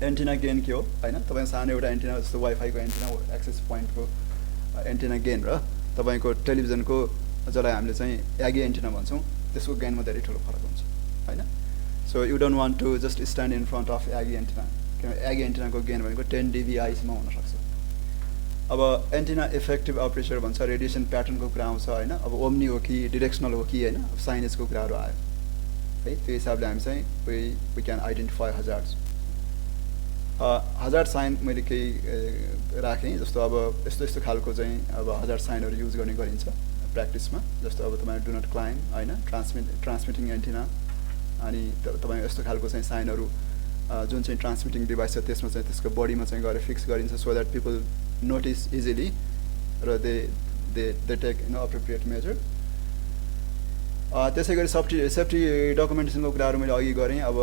एन्टिना गेन के हो हैन, तपाईको सानो एउटा एन्टिना जस्तो वाइफाईको एन्टिना एक्सेस पोइन्टको एन्टिना गेन र तपाईको टेलिभिजनको जसलाई हामीले चाहिँ एगी एन्टिना भन्छौँ त्यसको गेनमा धेरै ठुलो फरक हुन्छ हैन। So you don't want to just stand in front of एगी एन्टिना, किनभने एगी एन्टिनाको गेन भनेको 10 dBi सम्म हुन सक्छ। अब एन्टिना इफेक्टिभ अप्रेचर भन्छ, रेडिएसन प्याटर्नको कुरा आउँछ हैन, अब ओम्नी हो कि डिरेक्सनल हो कि हैन, अब साइनेजको कुराहरू आयो है। त्यो हिसाबले हामी चाहिँ we can identify hazards. Hazard sign मैले केही राखेँ, जस्तो अब यस्तो खालको चाहिँ अब हजार्ड साइनहरू युज गर्ने गरिन्छ प्र्याक्टिसमा। जस्तो अब तपाईँ डु नट क्लाइम हैन, ट्रान्समिटिङ एन्टिना, अनि तपाईँ यस्तो खालको चाहिँ साइनहरू जुन चाहिँ ट्रान्समिटिङ डिभाइस छ त्यसमा चाहिँ त्यसको बडीमा चाहिँ गएर फिक्स गरिन्छ so that people notice easily र दे टेक अप्रोप्रिएट मेजर। त्यसै गरी सेफ्टी डकुमेन्टेसनको कुराहरू मैले अघि गरेँ। अब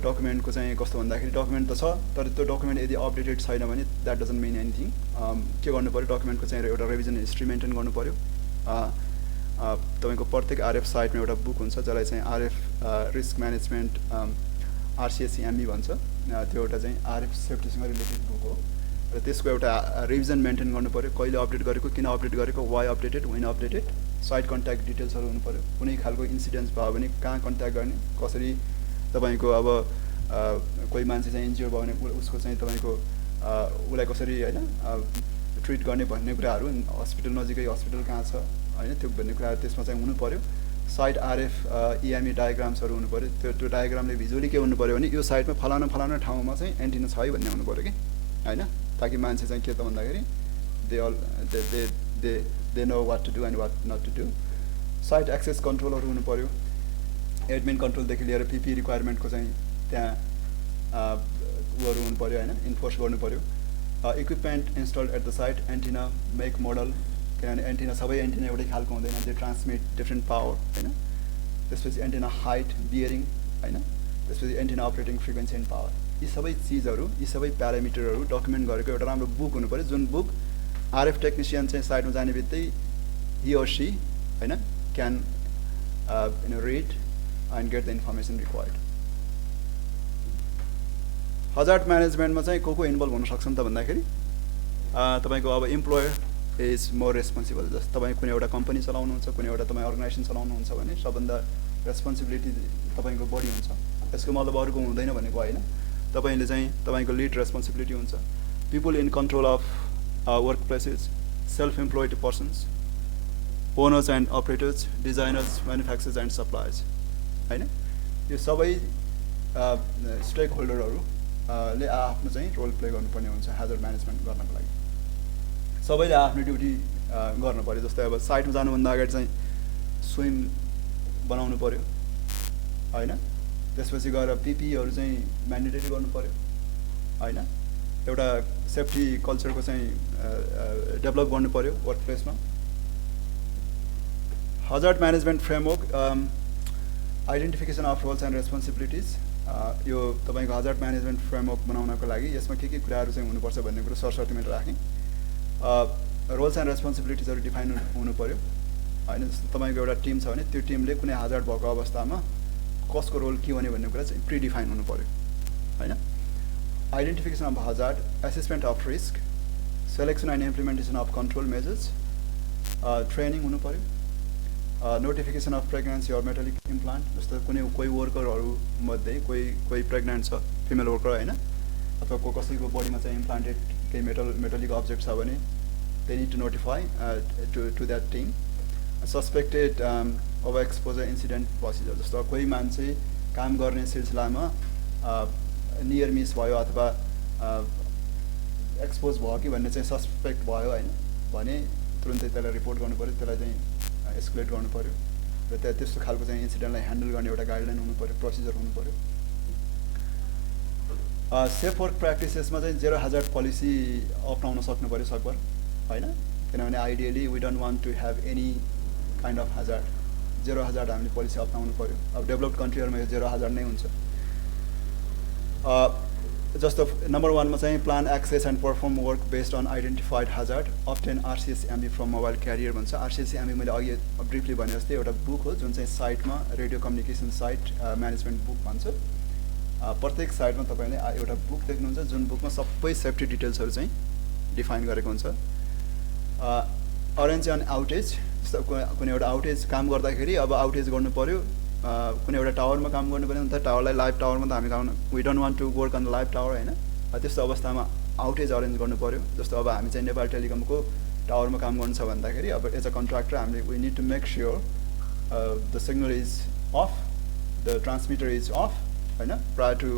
डकुमेन्टको चाहिँ कस्तो भन्दाखेरि डकुमेन्ट त छ तर त्यो डकुमेन्ट यदि अपडेटेड छैन भने द्याट डजन्ट मिन एनिथिङ। के गर्नु पऱ्यो, डकुमेन्टको चाहिँ एउटा रिभिजन हिस्ट्री मेन्टेन गर्नु पऱ्यो। तपाईँको प्रत्येक आरएफ साइटमा एउटा बुक हुन्छ जसलाई चाहिँ आरएफ रिस्क म्यानेजमेन्ट RCSEME भन्छ, त्यो एउटा चाहिँ आरएफ सेफ्टीसँग रिलेटेड बुक हो र त्यसको एउटा रिभिजन मेन्टेन गर्नु पऱ्यो, कहिले अपडेट गरेको, किन अपडेट गरेको, why updated, when updated, site contact डिटेल्सहरू हुनु पऱ्यो। कुनै खालको इन्सिडेन्ट्स भयो भने कहाँ कन्ट्याक्ट गर्ने, कसरी तपाईँको अब कोही मान्छे चाहिँ इन्जियर भयो भने उसको चाहिँ तपाईँको उसलाई कसरी हैन ट्रिट गर्ने भन्ने कुराहरू, हस्पिटल नजिकै हस्पिटल कहाँ छ हैन त्यो भन्ने कुराहरू त्यसमा चाहिँ हुनु पऱ्यो। साइट आरएफ EME डायग्राम्सहरू हुनु पऱ्यो। त्यो डायग्रामले भिजुअली के हुनु पऱ्यो भने यो साइटमा फलाना ठाउँमा चाहिँ एन्टिना छ है भन्ने हुनु पऱ्यो कि हैन, ताकि मान्छे चाहिँ के त भन्दाखेरि they know what to do and what not to do. Site access कन्ट्रोलहरू हुनु पऱ्यो, एडमिन कन्ट्रोलदेखि लिएर PP रिक्वायरमेन्टको चाहिँ त्यहाँ उहरू हुनु पऱ्यो हैन, इन्फोर्स गर्नु पऱ्यो। Equipment installed at the site, antenna, make model, किनभने एन्टिना सबै एन्टिना एउटै खालको हुँदैन, दे ट्रान्समिट डिफ्रेन्ट पावर हैन। त्यसपछि एन्टिना हाइट, बियरिङ हैन, त्यसपछि antenna operating frequency and power, यी सबै चिजहरू, यी सबै प्यारामिटरहरू डकुमेन्ट गरेको एउटा राम्रो बुक हुनु पऱ्यो। जुन बुक आरएफ टेक्निसियन चाहिँ साइटमा जाने बित्तिकै ही अर सी हैन can read and get the information required. Hazard म्यानेजमेन्टमा चाहिँ को इन्भल्भ हुन सक्छ त भन्दाखेरि तपाईँको अब इम्प्लोयर इज मोर रेस्पोन्सिबल। जस्तो तपाईँ कुनै एउटा कम्पनी चलाउनुहुन्छ, कुनै एउटा तपाईँ अर्गनाइजेसन चलाउनुहुन्छ भने सबभन्दा रेस्पोन्सिबिलिटी तपाईँको बढी हुन्छ। यसको मतलब अरूको हुँदैन भनेको होइन, तपाईले चाहिँ तपाईको लिड रेस्पोन्सिबिलिटी हुन्छ। People in control of work places, self employed persons, owners and operators, designers, manufacturers and suppliers हैन, यो सबै स्टेक होल्डरहरूले आफ्नो चाहिँ रोल प्ले गर्नुपर्ने हुन्छ हजार्ड म्यानेजमेन्ट गर्नको लागि। सबैले आफ्नो ड्युटी गर्नु पर्यो। जस्तै अब साइटमा जानुभन्दा अगाडि चाहिँ स्विम बनाउनु पर्यो हैन, त्यसपछि गएर PPEहरू चाहिँ म्यान्डेटरी गर्नु पर्यो हैन, एउटा सेफ्टी कल्चरको चाहिँ डेभलप गर्नु पर्यो वर्क प्लेसमा। Hazard management framework, identification of roles and responsibilities, यो तपाईँको हजार्ड म्यानेजमेन्ट फ्रेमवर्क बनाउनको लागि यसमा के कुराहरू चाहिँ हुनुपर्छ भन्ने कुरो सरसर्ती मैले राखेँ। रोल्स एन्ड रेस्पोन्सिबिलिटिजहरू डिफाइन हुनु पर्यो हैन। जस्तो तपाईँको एउटा टिम छ भने त्यो टिमले कुनै हजार्ड भएको अवस्थामा कसको रोल के हुने भन्ने कुरा चाहिँ प्रिडिफाइन हुनु पर्यो हैन। Identification of hazard, assessment of risk, selection and implementation of control measures, training हुनु पर्यो। Notification of pregnancy or metallic implant, जस्तो कोही वर्करहरू मध्ये कोही प्रेग्नेन्ट छ फिमेल वर्कर हैन, अथवा कसैको बडीमा चाहिँ इम्प्लान्टेड केही मेटलिक अब्जेक्ट छ भने they need to notify to that team. Suspected over exposure incident procedure, जस्तो कोही मान्छे काम गर्ने सिलसिलामा नियर मिस भयो अथवा एक्सपोज भयो कि भन्ने चाहिँ सस्पेक्ट भयो हैन भने तुरुन्तै त्यसलाई रिपोर्ट गर्नु पर्यो, त्यसलाई चाहिँ एस्कुलेट गर्नु पर्यो र त्यस्तो खालको चाहिँ इन्सिडेन्टलाई ह्यान्डल गर्ने एउटा गाइडलाइन हुनु पर्यो, प्रोसिजर हुनु पर्यो। सेफ वर्क प्र्याक्टिसेसमा चाहिँ जेरो हजार्ड पोलिसी अप्नाउन सक्नु पऱ्यो सकभर होइन, किनभने ideally we don't want to have any kind of hazard. Zero hazard हामीले पोलिसी अप्नाउनु पऱ्यो। अब डेभलप्ड कन्ट्रीहरूमा यो जेरो हजार्ड नै हुन्छ। जस्तो नम्बर 1 मा चाहिँ plan access and perform work based on identified hazard obtain RCS-ME from mobile carrier भन्छ। RCS-ME मैले अघि ब्रिफली भने जस्तै एउटा बुक हो जुन चाहिँ साइटमा radio communication site management book भन्छ। प्रत्येक साइटमा तपाईँले एउटा बुक देख्नुहुन्छ जुन बुकमा सबै सेफ्टी डिटेल्सहरू चाहिँ डिफाइन गरेको हुन्छ। अरेन्ज एन्ड आउटेज, जस्तो कुनै एउटा आउटेज काम गर्दाखेरि अब आउटेज गर्नु पऱ्यो, कुनै एउटा टावरमा काम गर्नु पऱ्यो भने त टावरलाई लाइभ टावरमा त हामी काम we don't want to work on live tower होइन। त्यस्तो अवस्थामा आउटेज अरेन्ज गर्नु पऱ्यो। जस्तो अब हामी चाहिँ नेपाल टेलिकमको टावरमा काम गर्नु छ भन्दाखेरि अब एज अ कन्ट्र्याक्टर हामीले we need to make sure the signal is off, the transmitter is off होइन, prior to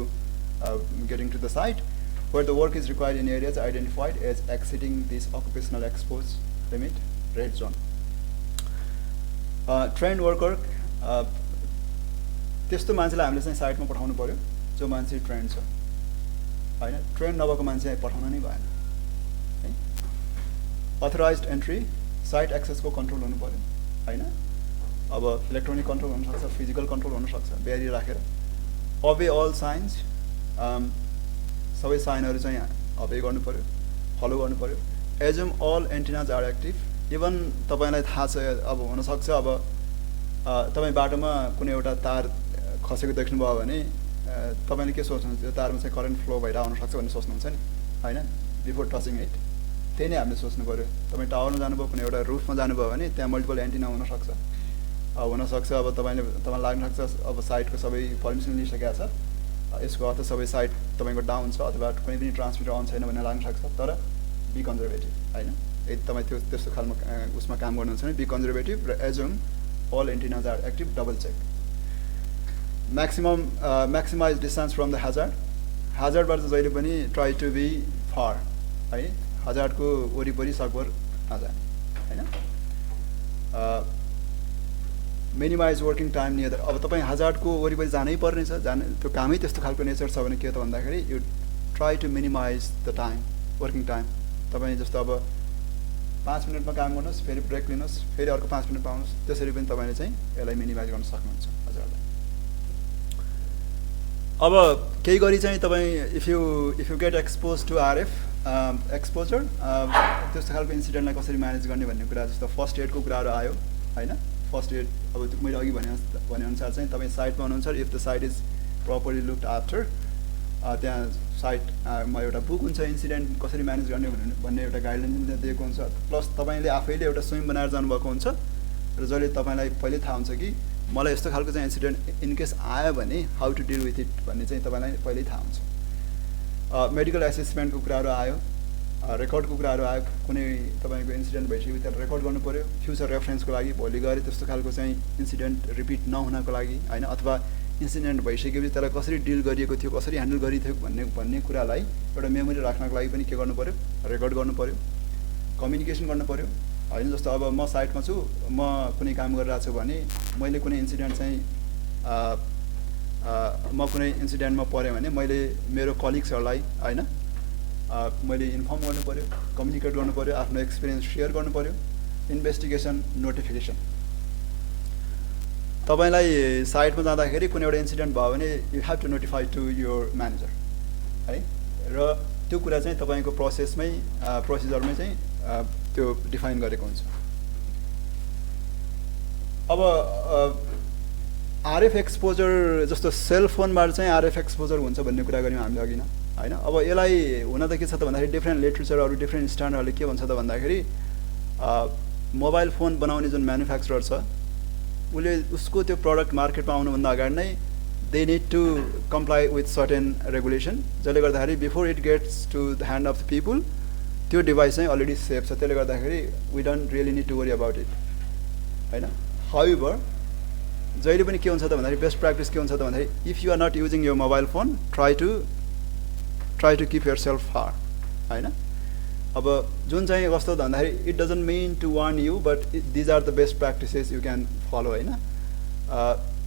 getting to the site where the work is required in areas identified as exceeding this occupational exposed limit red zone. Trained worker, त्यस्तो मान्छेलाई हामीले चाहिँ साइटमा पठाउनु पऱ्यो जो मान्छे ट्रेन्ड छ होइन। ट्रेन्ड नभएको मान्छे पठाउन नै भएन है। अथराइज्ड एन्ट्री, साइट एक्सेसको कन्ट्रोल हुनु पऱ्यो होइन। अब इलेक्ट्रोनिक कन्ट्रोल हुनसक्छ, फिजिकल कन्ट्रोल हुनसक्छ, ब्यारियर राखेर। अबे अल साइन्स, सबै साइनहरू चाहिँ अबे गर्नु पऱ्यो, फलो गर्नु पऱ्यो। Assume all antennas are active. Even तपाईँलाई थाहा छ अब हुनसक्छ अब तपाईँ बाटोमा कुनै एउटा तार खसेको देख्नुभयो भने तपाईँले के सोच्नुहुन्छ, त्यो तारमा चाहिँ करेन्ट फ्लो भएर आउनसक्छ भन्ने सोच्नुहुन्छ नि होइन, बिफोर टचिङ इट। त्यही नै हामीले सोच्नु पऱ्यो। तपाईँ टावरमा जानुभयो, कुनै एउटा रुफमा जानुभयो भने त्यहाँ मल्टिपल एन्टिना हुनसक्छ। हुनसक्छ अब तपाईँलाई लाग्नसक्छ अब साइटको सबै पर्मिसन लिइसकेको छ, यसको अर्थ सबै साइट तपाईँको डाउन छ अथवा कुनै पनि ट्रान्समिटर अन छैन भन्ने लाग्नसक्छ। तर बी कन्जर्भेटिभ होइन, यदि तपाईँ त्यस्तो खालमा उसमा काम गर्नुहुन्छ भने बी कन्जर्भेटिभ र assume all antennas are active, double check. Maximise distance from the hazard, हजार्डबाट चाहिँ जहिले पनि ट्राई टु बी फार है, हजार्डको वरिपरि सकभर नजाने होइन। Minimize working time near the, अब तपाईँ हजार्डको वरिपरि जानै पर्ने छ, त्यो कामै त्यस्तो खालको नेचर छ भने के त भन्दाखेरि you try to minimize the time, working time. तपाईँ जस्तो अब 5 मिनटमा काम गर्नुहोस्, फेरि ब्रेक लिनुहोस्, फेरि अर्को 5 मिनट पाउनुहोस्, त्यसरी पनि तपाईँले चाहिँ यसलाई मिनिमाइज गर्न सक्नुहुन्छ हजुरलाई। अब केही गरी चाहिँ तपाईँ if you get expose to RF exposure, त्यस्तो खालको इन्सिडेन्टलाई कसरी म्यानेज गर्ने भन्ने कुरा, जस्तो फर्स्ट एडको कुराहरू आयो होइन। फर्स्ट एड अब मैले अघि भनेअनुसार चाहिँ तपाईँ साइटमा हुनुहुन्छ, if the site is properly looked after, त्यहाँ साइटमा एउटा बुक हुन्छ इन्सिडेन्ट कसरी म्यानेज गर्ने भन्ने एउटा गाइडलाइन पनि त्यहाँ दिएको हुन्छ। प्लस तपाईँले आफैले एउटा स्विम बनाएर जानुभएको हुन्छ र जहिले तपाईँलाई पहिल्यै थाहा हुन्छ कि मलाई यस्तो खालको चाहिँ इन्सिडेन्ट इनकेस आयो भने how to deal with it भन्ने चाहिँ तपाईँलाई पहिल्यै थाहा हुन्छ। मेडिकल एसेसमेन्टको कुराहरू आयो, रेकर्डको कुराहरू आयो, कुनै तपाईँको इन्सिडेन्ट भइसक्यो त्यसलाई रेकर्ड गर्नु पऱ्यो फ्युचर रेफरेन्सको लागि, भोलि गएर त्यस्तो खालको चाहिँ इन्सिडेन्ट रिपिट नहुनको लागि होइन, अथवा इन्सिडेन्ट भइसकेपछि त्यसलाई कसरी डिल गरिएको थियो, कसरी ह्यान्डल गरिएको थियो भन्ने कुरालाई एउटा मेमोरी राख्नको लागि पनि के गर्नु पऱ्यो, रेकर्ड गर्नु पऱ्यो। कम्युनिकेसन गर्नु पऱ्यो होइन। जस्तो अब म साइटमा छु, म कुनै काम गरिरहेको छु भने मैले कुनै इन्सिडेन्ट चाहिँ म कुनै इन्सिडेन्टमा पऱ्यो भने मैले मेरो कलिग्सहरूलाई होइन मैले इन्फर्म गर्नु पऱ्यो, कम्युनिकेट गर्नु पऱ्यो, आफ्नो एक्सपिरियन्स सेयर गर्नु पऱ्यो। इन्भेस्टिगेसन नोटिफिकेसन, तपाईँलाई साइटमा जाँदाखेरि कुनै एउटा इन्सिडेन्ट भयो भने you have to notify to your manager है, र त्यो कुरा चाहिँ तपाईँको प्रोसिजरमै चाहिँ त्यो डिफाइन गरेको हुन्छ। अब RF एक्सपोजर जस्तो सेलफोनबाट चाहिँ RF एक्सपोजर हुन्छ भन्ने कुरा गऱ्यौँ हामीले अघि न होइन। अब यसलाई हुन त के छ त भन्दाखेरि डिफ्रेन्ट लिटरेचरहरू डिफ्रेन्ट स्ट्यान्डर्डहरूले के भन्छ त भन्दाखेरि मोबाइल फोन बनाउने जुन म्यानुफ्याक्चरर छ उसले उसको त्यो प्रडक्ट मार्केटमा आउनुभन्दा अगाडि नै they need to comply with certain regulation, जसले गर्दाखेरि before it gets to the hand of the people त्यो डिभाइस चाहिँ अलरेडी सेफ छ। त्यसले गर्दाखेरि we don't really need to worry about it होइन। हाउएभर जहिले पनि के हुन्छ त भन्दाखेरि बेस्ट प्र्याक्टिस के हुन्छ त भन्दाखेरि if you are not using your mobile phone try to keep your self far होइन। अब जुन चाहिँ कस्तो त भन्दाखेरि it doesn't mean to warn you but these are the best practices you can follow होइन।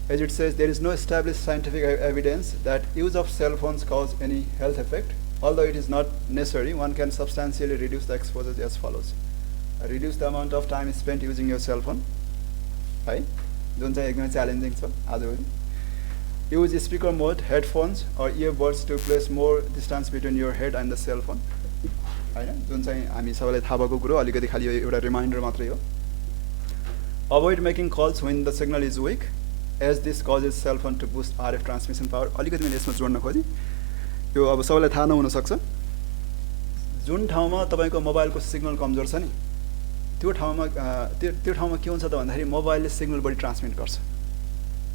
as it says, there is no established scientific evidence that use of cell phones cause any health effect. Although it is not necessary, one can substantially reduce the exposure as follows. Reduce the amount of time spent using your cell phone. Right? Don't say एकदमै challenging छ आजभोलि. Use speaker mode, headphones or earbuds to place more distance between your head and the cell phone. हैन जुन चाहिँ हामी सबैलाई थाहा भएको कुरो अलिकति खाली एउटा रिमाइन्डर मात्रै हो. Avoid making calls when the signal is weak, as this causes cell phone to boost RF transmission power. अलिकति मैले यसमा जोड्न खोजेँ. यो अब सबैलाई थाहा नहुन सक्छ. जुन ठाउँमा तपाईको मोबाइलको सिग्नल कमजोर छ नि, त्यो ठाउँमा के हुन्छ त भन्दाखेरि मोबाइलले सिग्नल बढी ट्रान्समिट गर्छ.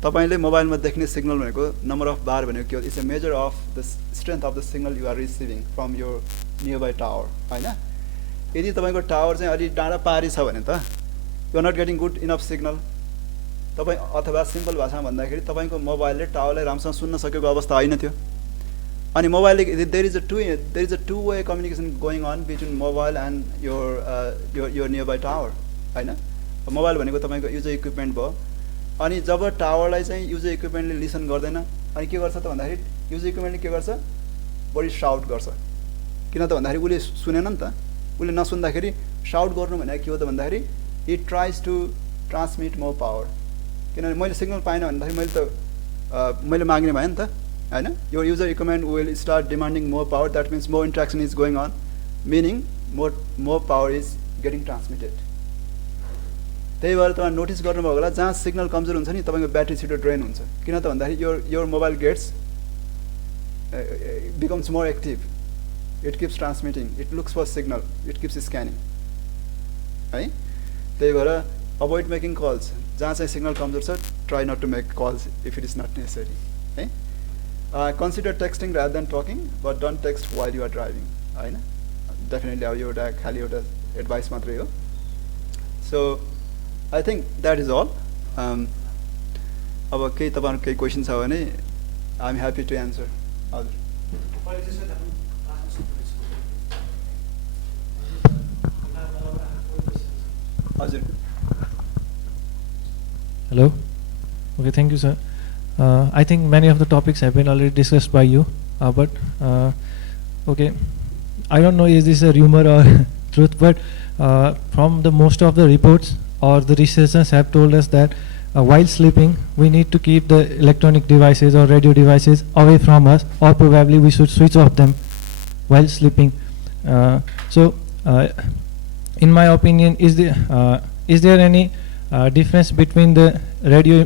तपाईले मोबाइलमा देख्ने सिग्नल भनेको नम्बर अफ बार भनेको के हो? It's a measure of the strength of the signal you are receiving from your nearby tower. हैन, यदि तपाईको टावर चाहिँ अलि डाँडा पारी छ भने त you are not getting good enough signal. तपाई अथवा सिम्पल भाषामा भन्दाखेरि तपाईको मोबाइलले टावरलाई राम्रोसँग सुन्न सकेको अवस्था होइन त्यो. अनि मोबाइलले there is a two way communication going on between mobile and your nearby tower. हैन, मोबाइल भनेको तपाईको युजर इक्विपमेन्ट भयो. अनि जब टावरलाई चाहिँ युजर इक्विपमेन्टले लिसन गर्दैन अनि के गर्छ त भन्दाखेरि युजर इक्विपमेन्टले के गर्छ? बढी साउट गर्छ. किन त भन्दाखेरि उसले सुनेन नि त. उसले नसुन्दाखेरि साउट गर्नु भनेको के हो त भन्दाखेरि it tries to transmit more power. किनभने मैले सिग्नल पाइनँ भन्दाखेरि मैले माग्ने भएँ नि त. हैन, your user equipment will start demanding more power. That means more interaction is going on, meaning more power is getting transmitted. त्यही भएर तपाईँ नोटिस गर्नुभयो होला जहाँ सिग्नल कमजोर हुन्छ नि तपाईँको ब्याट्री छिटो ड्रेन हुन्छ. किन त भन्दाखेरि your mobile gets becomes more active. It keeps transmitting, it looks for signal, it keeps scanning. है, त्यही भएर अभोइड मेकिङ कल्स. जहाँ चाहिँ सिग्नल कमजोर छ try not to make calls if it is not necessary. है, consider texting rather than talking, but don't text while you are driving. होइन, definitely अब यो एउटा खालि एउटा एडभाइस मात्रै हो. So I think that is all. अब केही तपाईहरुको केही क्वेशन छ भने I am happy to answer. हजुर. Hello. Okay, thank you, sir. I think many of the topics have been already discussed by you, but okay, I don't know is this a rumor or truth, but from the most of the reports or the researchers have told us that while sleeping we need to keep the electronic devices or radio devices away from us, or probably we should switch off them while sleeping. So in my opinion, is there any difference between the radio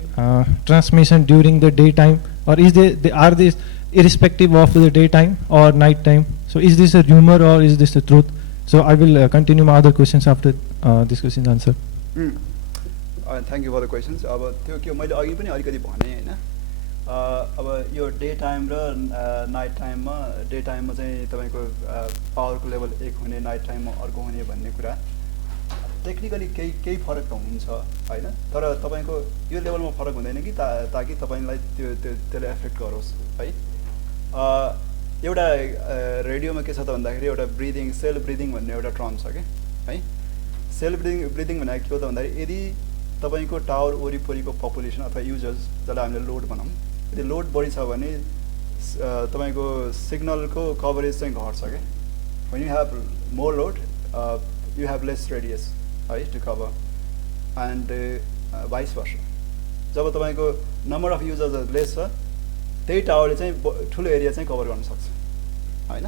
transmission during the daytime, or are these irrespective of the daytime or night time? So is this a rumor or is this the truth? So I will continue my other questions after this question's answer. Thank you for the questions. अब त्यो के मैले अघि पनि अलिकति भने हैन, अब यो डे टाइम र नाइट टाइममा चाहिँ तपाईको पावरको लेभल एक हुने, नाइट टाइममा अर्को हुने भन्ने कुरा टेक्निकली केही फरक त हुन्छ हैन, तर तपाईको यो लेभलमा फरक हुँदैन कि ताकि तपाईलाई त्यसले एफेक्ट गरोस् है. एउटा रेडियोमा के छ त भन्दाखेरि एउटा ब्रिदिङ, सेल्फ ब्रिदिङ भन्ने एउटा टर्म छ के है. सेल्फ ब्रिदिङ भनेको के हो त भन्दाखेरि यदि तपाईको टावर वरिपरिको पपुलेसन अथवा युजर्स जसलाई हामीले लोड भनौँ, यदि लोड बढी छ भने तपाईको सिग्नलको कभरेज चाहिँ घट्छ के. When you have more load you have lace radius है टु कभर, एन्ड भाइस वर्सा. जब तपाईको नम्बर अफ युजर्स लेस छ त्यही टावरले चाहिँ ठुलो एरिया चाहिँ कभर गर्न सक्छ हैन.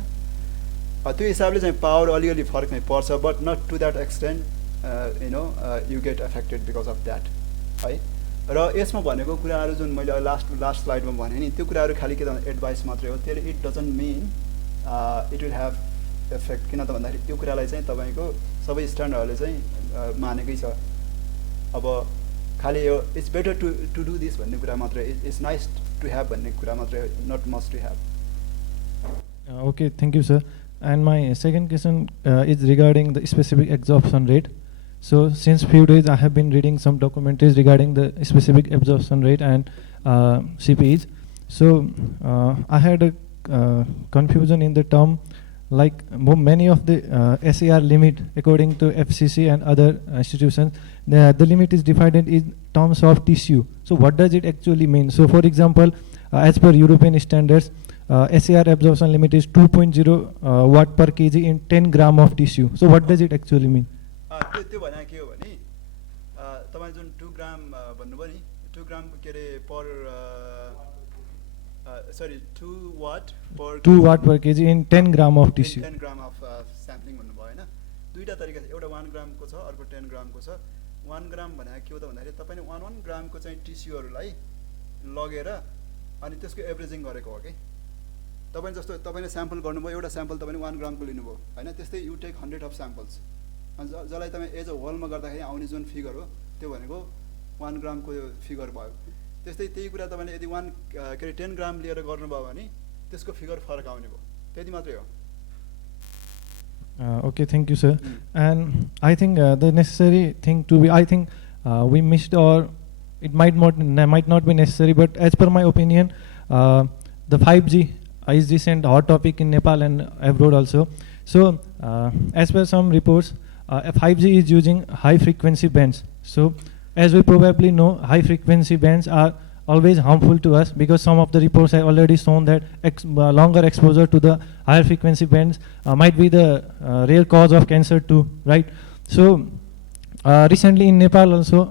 त्यो हिसाबले चाहिँ पावर अलिअलि फरक नै पर्छ, but not to that extent you get affected because of that है. र यसमा भनेको कुराहरू जुन मैले लास्ट स्लाइडमा भने नि, त्यो कुराहरू खालि के त एडभाइस मात्रै हो. त्यसले it doesn't mean it will have effect. किन त भन्दाखेरि त्यो कुरालाई चाहिँ तपाईँको सबै स्ट्यान्डर्डहरूले चाहिँ मानेकै छ. अब खालि यो it's better to do this भन्ने कुरा मात्रै, इट्स नाइस टु हेभ भन्ने कुरा मात्रै, not must to have. Okay, thank you, sir. And my second question is regarding the specific absorption rate. So since few days I have been reading some documentaries regarding the specific absorption rate and CPEs. So I had a confusion in the term like many of the SAR limit according to FCC and other institutions, the limit is divided in terms of tissue. So what does it actually mean? So for example, as per European standards, SAR absorption limit is 2.0 watt per kg in 10 gram of tissue. So what does it actually mean? त्यो भने के हो भने तपाईले जुन 2 ग्राम भन्नुभयो नि 2 ग्राम के रे पर sorry 2 watt per kg in 10 gram of tissue. 10 gram of sampling भन्नुभयो हैन दुईटा तरिका छ एउटा 1 ग्राम को छ अर्को 10 ग्राम को छ 1 ग्राम भने के हो त भन्दाखेरि तपाईले 1 ग्राम को चाहिँ टिस्युहरुलाई लगेर अनि त्यसको एभरेजिङ गरेको हो के तपाईले जस्तो तपाईले स्याम्पल गर्नुभयो एउटा स्याम्पल तपाईले 1 ग्राम को लिनुभयो हैन त्यस्तै यु टेक 100 अफ स्याम्पल्स अनि जसलाई तपाई एज अ होल मा गर्दाखेरि आउने जुन फिगर हो त्यो भनेको 1 ग्राम को फिगर भयो त्यस्तै त्यही कुरा तपाईले यदि 1 के रे 10 ग्राम लिएर गर्नुभयो भने त्यसको फिगर फरक आउने भयो त्यति मात्रै हो. Okay, thank you, sir. And I think the necessary thing to be, I think we missed, or it might not be necessary, but as per my opinion, the 5G is recent hot topic in Nepal and abroad also. So as per some reports, 5G is using high frequency bands. So as we probably know, high frequency bands are always harmful to us, because some of the reports have already shown that longer exposure to the higher frequency bands might be the real cause of cancer too, right? So recently in Nepal also,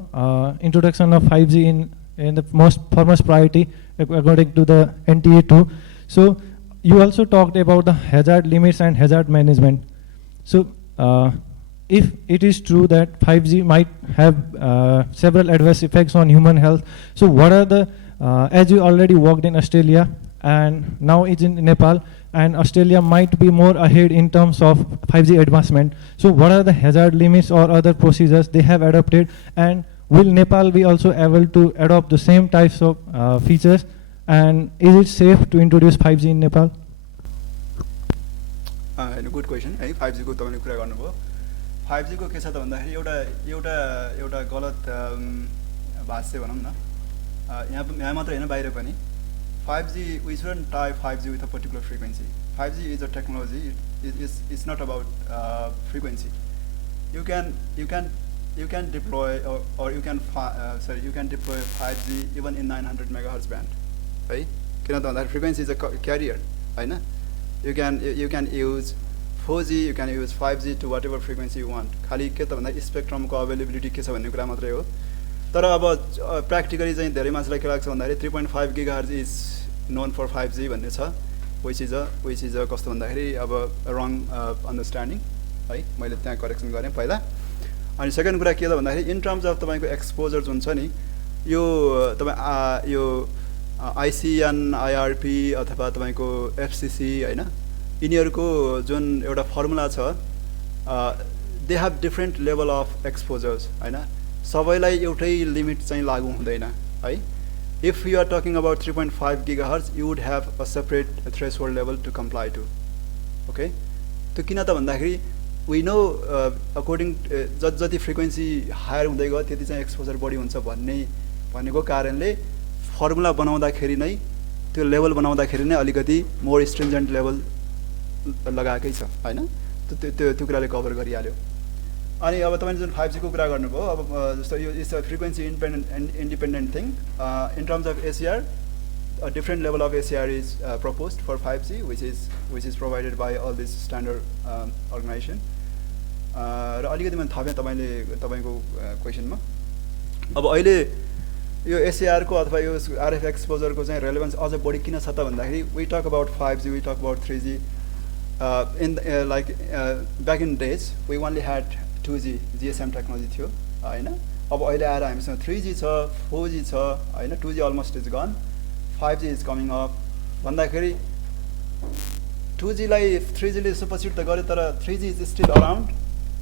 introduction of 5G in the most foremost priority according to the NTA too. So you also talked about the hazard limits and hazard management. So if it is true that 5G might have several adverse effects on human health, so what are the, as you already worked in Australia and now it's in Nepal, and Australia might be more ahead in terms of 5G advancement, so what are the hazard limits or other procedures they have adopted, and will Nepal be also able to adopt the same types of features, and is it safe to introduce 5G in Nepal? Good question. 5G को तपाईले कुरा गर्नुभयो. 5G को के छ त भन्दाखेरि एउटा गलत भाष्य भनौं न यहाँ मात्र हैन बाहिर पनि 5G, we shouldn't tie 5G with a particular frequency. 5G is a technology. It's not about frequency. You can deploy or you can deploy 5G even in 900 megahertz band, right? किन त भन्दाखेरि frequency is a carrier, हैन? You can use 4G, you can use 5G to whatever frequency you want. खाली के त भन्दा spectrum को availability के छ भन्ने कुरा मात्रै हो. तर अब प्र्याक्टिकली चाहिँ धेरै मान्छेलाई के लाग्छ भन्दाखेरि 3.5 गिगाहर्ज इज नोन फर 5G भन्ने छ, which is a कस्तो भन्दाखेरि अब रङ अन्डरस्ट्यान्डिङ है. मैले त्यहाँ करेक्सन गरेँ पहिला. अनि सेकेन्ड कुरा के त भन्दाखेरि इन टर्म्स अफ तपाईको एक्सपोजर जुन छ नि, यो तपाई यो ICN, IRP अथवा तपाईको FCC हैन, यिनीहरुको जुन एउटा फर्मुला छ, they have different level of exposures हैन. सबैलाई एउटै लिमिट चाहिँ लागू हुँदैन है. If you are talking about 3.5 gigahertz, you would have a separate threshold level to comply to. Okay? त्यो किन त भन्दाखेरि we know according जति फ्रिक्वेन्सी हायर हुँदै गयो त्यति चाहिँ एक्सपोजर बढी हुन्छ भन्नेको कारणले फर्मुला बनाउँदाखेरि नै त्यो लेभल बनाउँदाखेरि नै अलिकति मोर स्ट्रिन्जेन्ट लेभल लगाएकै छ हैन. त्यो कुराले कभर गरिहाल्यो. अनि अब तपाईले जुन 5G को कुरा गर्नुभयो, अब जस्तो यो is a frequency independent thing. In terms of ACR, a different level of ACR is proposed for 5G, which is provided by all these standard organization. र अलिकति मैले थपेँ तपाईको क्वेशनमा. अब अहिले यो ACR को अथवा यो RF एक्सपोजर को चाहिँ रेलेभेन्स अझ बढी किन छ त भन्दाखेरि we talk about 5G, we talk about 3G. Back in days, we only had 2G GSM technology थियो हैन. अब अहिले आएर हामीसँग 3G छ, 4G छ हैन. 2G almost is gone, 5G is coming up भन्दाखेरि 2G लाई 3G ले सुपरसिड त गर्यो, तर 3G is still around,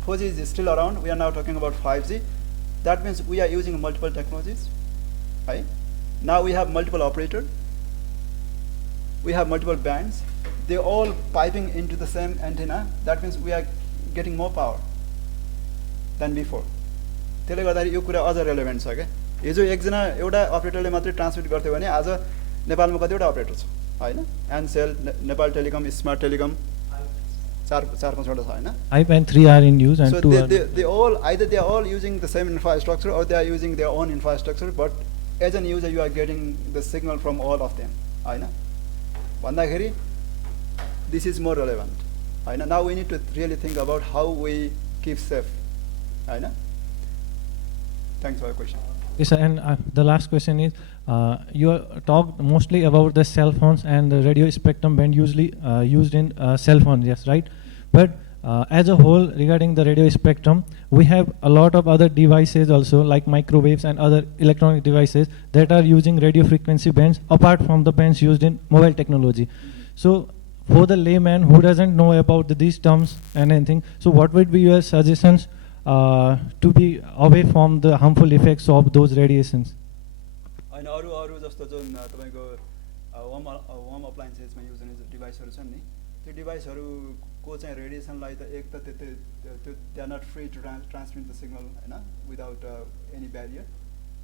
4G is still around. We are now talking about 5G. That means we are using multiple technologies, right? Now we have multiple operators, we have multiple bands, they all piping into the same antenna. That means we are getting more power than before. त्यसले गर्दाखेरि यो कुरा अझ relevant छ के. हिजो एकजना एउटा अपरेटरले मात्रै ट्रान्समिट गर्थ्यो भने आज नेपालमा कतिवटा अपरेटर छ हैन. Ncell, Nepal telecom, smart telecom, चार 5वटा छ हैन. iPad 3 are in use and So 2 are. they all either they are all using the same infrastructure or they are using their own infrastructure, but as an user you are getting the signal from all of them. हैन. भन्दाखेरि this is more relevant. हैन. Now we need to really think about how we keep safe. हैन. Thanks for your question. Yes, sir, and the last question is, you talked mostly about the cell phones and the radio spectrum band usually used in cell phones, yes, right? But as a whole, regarding the radio spectrum, we have a lot of other devices also, like microwaves and other electronic devices that are using radio frequency bands apart from the bands used in mobile technology. So for the layman who doesn't know about these terms and anything, so what would be your suggestions to be away from the harmful effects of those radiations? हैन अरु जस्तो जुन तपाईको home अप्लायन्सेसमा use हुने डिभाइसहरु छन् नि त्यो डिभाइसहरुको चाहिँ रेडिएसनलाई त एक त त्यो they are not free to transmit the signal हैन विदाउट एनी ब्यारियर.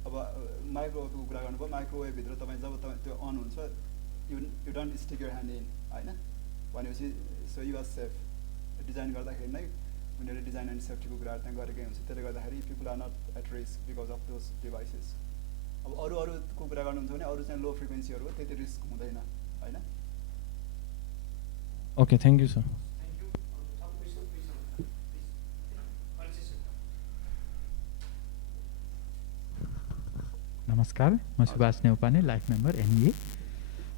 अब माइक्रोवेभको कुरा गर्नुभयो माइक्रोवेभ भित्र तपाईं जब त्यो अन हुन्छ you don't stick your hand in हैन भनेपछि so you are safe. Design गर्दाखेरि नै उनीहरुले डिजाइन एन्ड सेफ्टीको कुराहरु त्यहाँ गरेकै हुन्छ. त्यसले गर्दाखेरि people are not at risk because of those devices. अब अरुको कुरा गर्नुहुन्छ भने अरु चाहिँ लो फ्रिक्वेन्सीहरु हो त्यति रिस्क हुँदैन हैन. Okay, thank you, sir. नमस्कार, म Subhash Neupane, life member NEA.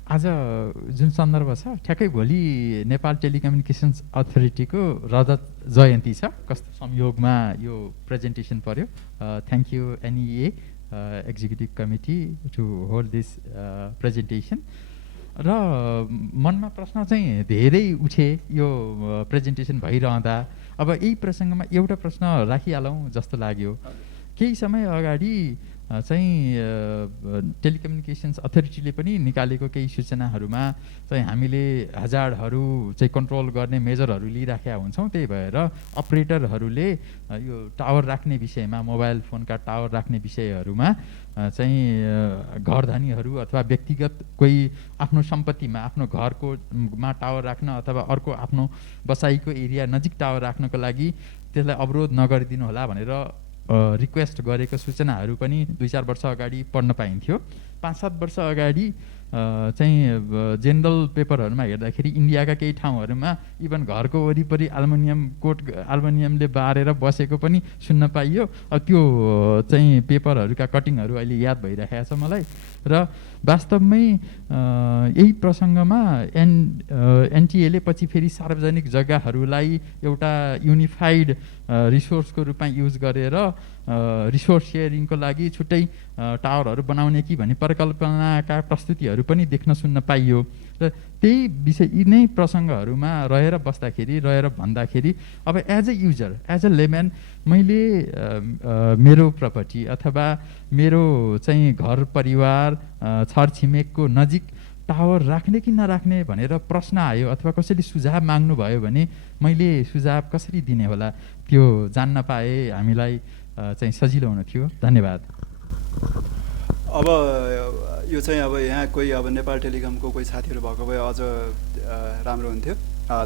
आज जुन सन्दर्भ छ ठ्याक्कै भोलि नेपाल टेलिकम्युनिकेसन्स अथोरिटीको रजत जयन्ती छ. कस्तो संयोगमा यो प्रेजेन्टेसन पर्यो. Thank you NEA executive committee to hold this presentation. र मनमा प्रश्न चाहिँ धेरै उठे यो प्रेजेन्टेसन भइरहँदा. अब यही प्रसङ्गमा एउटा प्रश्न राखिहालौँ जस्तो लाग्यो. केही समय अगाडि चाहिँ टेलिकम्युनिकेसन्स अथोरिटीले पनि निकालेको केही सूचनाहरूमा चाहिँ हामीले हजार्डहरू चाहिँ कन्ट्रोल गर्ने मेजरहरू लिइराखेका हुन्छौँ. त्यही भएर अपरेटरहरूले यो टावर राख्ने विषयमा मोबाइल फोनका टावर राख्ने विषयहरूमा चाहिँ घरधनीहरू अथवा व्यक्तिगत कोही आफ्नो सम्पत्तिमा आफ्नो घरकोमा टावर राख्न अथवा अर्को आफ्नो बसाइको एरिया नजिक टावर राख्नको लागि त्यसलाई अवरोध नगरिदिनु होला भनेर रिक्वेस्ट गरेको सूचनाहरू पनि 2-4 वर्ष अगाडि पढ्न पाइन्थ्यो. 5-7 वर्ष अगाडि चाहिँ जेनरल पेपरहरूमा हेर्दाखेरि इन्डियाका केही ठाउँहरूमा इभन घरको वरिपरि एल्युमिनियमले बारेर बसेको पनि सुन्न पाइयो. अब त्यो चाहिँ पेपरहरूका कटिङहरू अहिले याद भइरहेको छ मलाई. र वास्तवमै यही प्रसङ्गमा NTA ले पछि फेरि सार्वजनिक जग्गाहरूलाई एउटा युनिफाइड रिसोर्सको रूपमा युज गरेर रिसोर्स सेयरिङको लागि छुट्टै टावरहरू बनाउने कि भन्ने परिकल्पनाका प्रस्तुतिहरू पनि देख्न सुन्न पाइयो. र त्यही विषय यी नै प्रसङ्गहरूमा रहेर भन्दाखेरि अब as a user as a layman मैले मेरो प्रपर्टी अथवा मेरो चाहिँ घर परिवार छरछिमेकको नजिक टावर राख्ने कि नराख्ने भनेर प्रश्न आयो अथवा कसैले सुझाव माग्नुभयो भने मैले सुझाव कसरी दिने होला त्यो जान्न पाए हामीलाई चाहिँ सजिलो हुन थियो. धन्यवाद. अब यो चाहिँ अब यहाँ कोही अब नेपाल टेलिकमको कोही साथीहरू भएको भए अझ राम्रो हुन्थ्यो.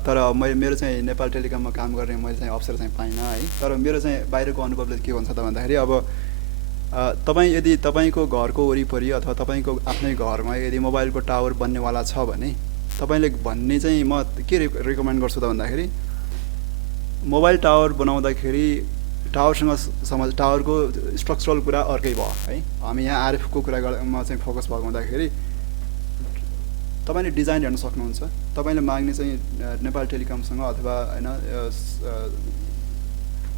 तर मेरो चाहिँ नेपाल टेलिकममा काम गर्ने मैले चाहिँ अवसर चाहिँ पाइनँ है. तर मेरो चाहिँ बाहिरको अनुभवले के भन्छ त भन्दाखेरि अब तपाईँ यदि तपाईँको घरको वरिपरि अथवा तपाईँको आफ्नै घरमा यदि मोबाइलको टावर बन्नेवाला छ भने तपाईँले भन्ने चाहिँ म के रिकमेन्ड गर्छु त भन्दाखेरि मोबाइल टावर बनाउँदाखेरि टावरको स्ट्रक्चरल कुरा अर्कै भयो है. हामी यहाँ आरएफको कुरामा चाहिँ फोकस भएको हुँदाखेरि तपाईँले डिजाइन हेर्न सक्नुहुन्छ. तपाईँले माग्ने चाहिँ नेपाल टेलिकमसँग अथवा होइन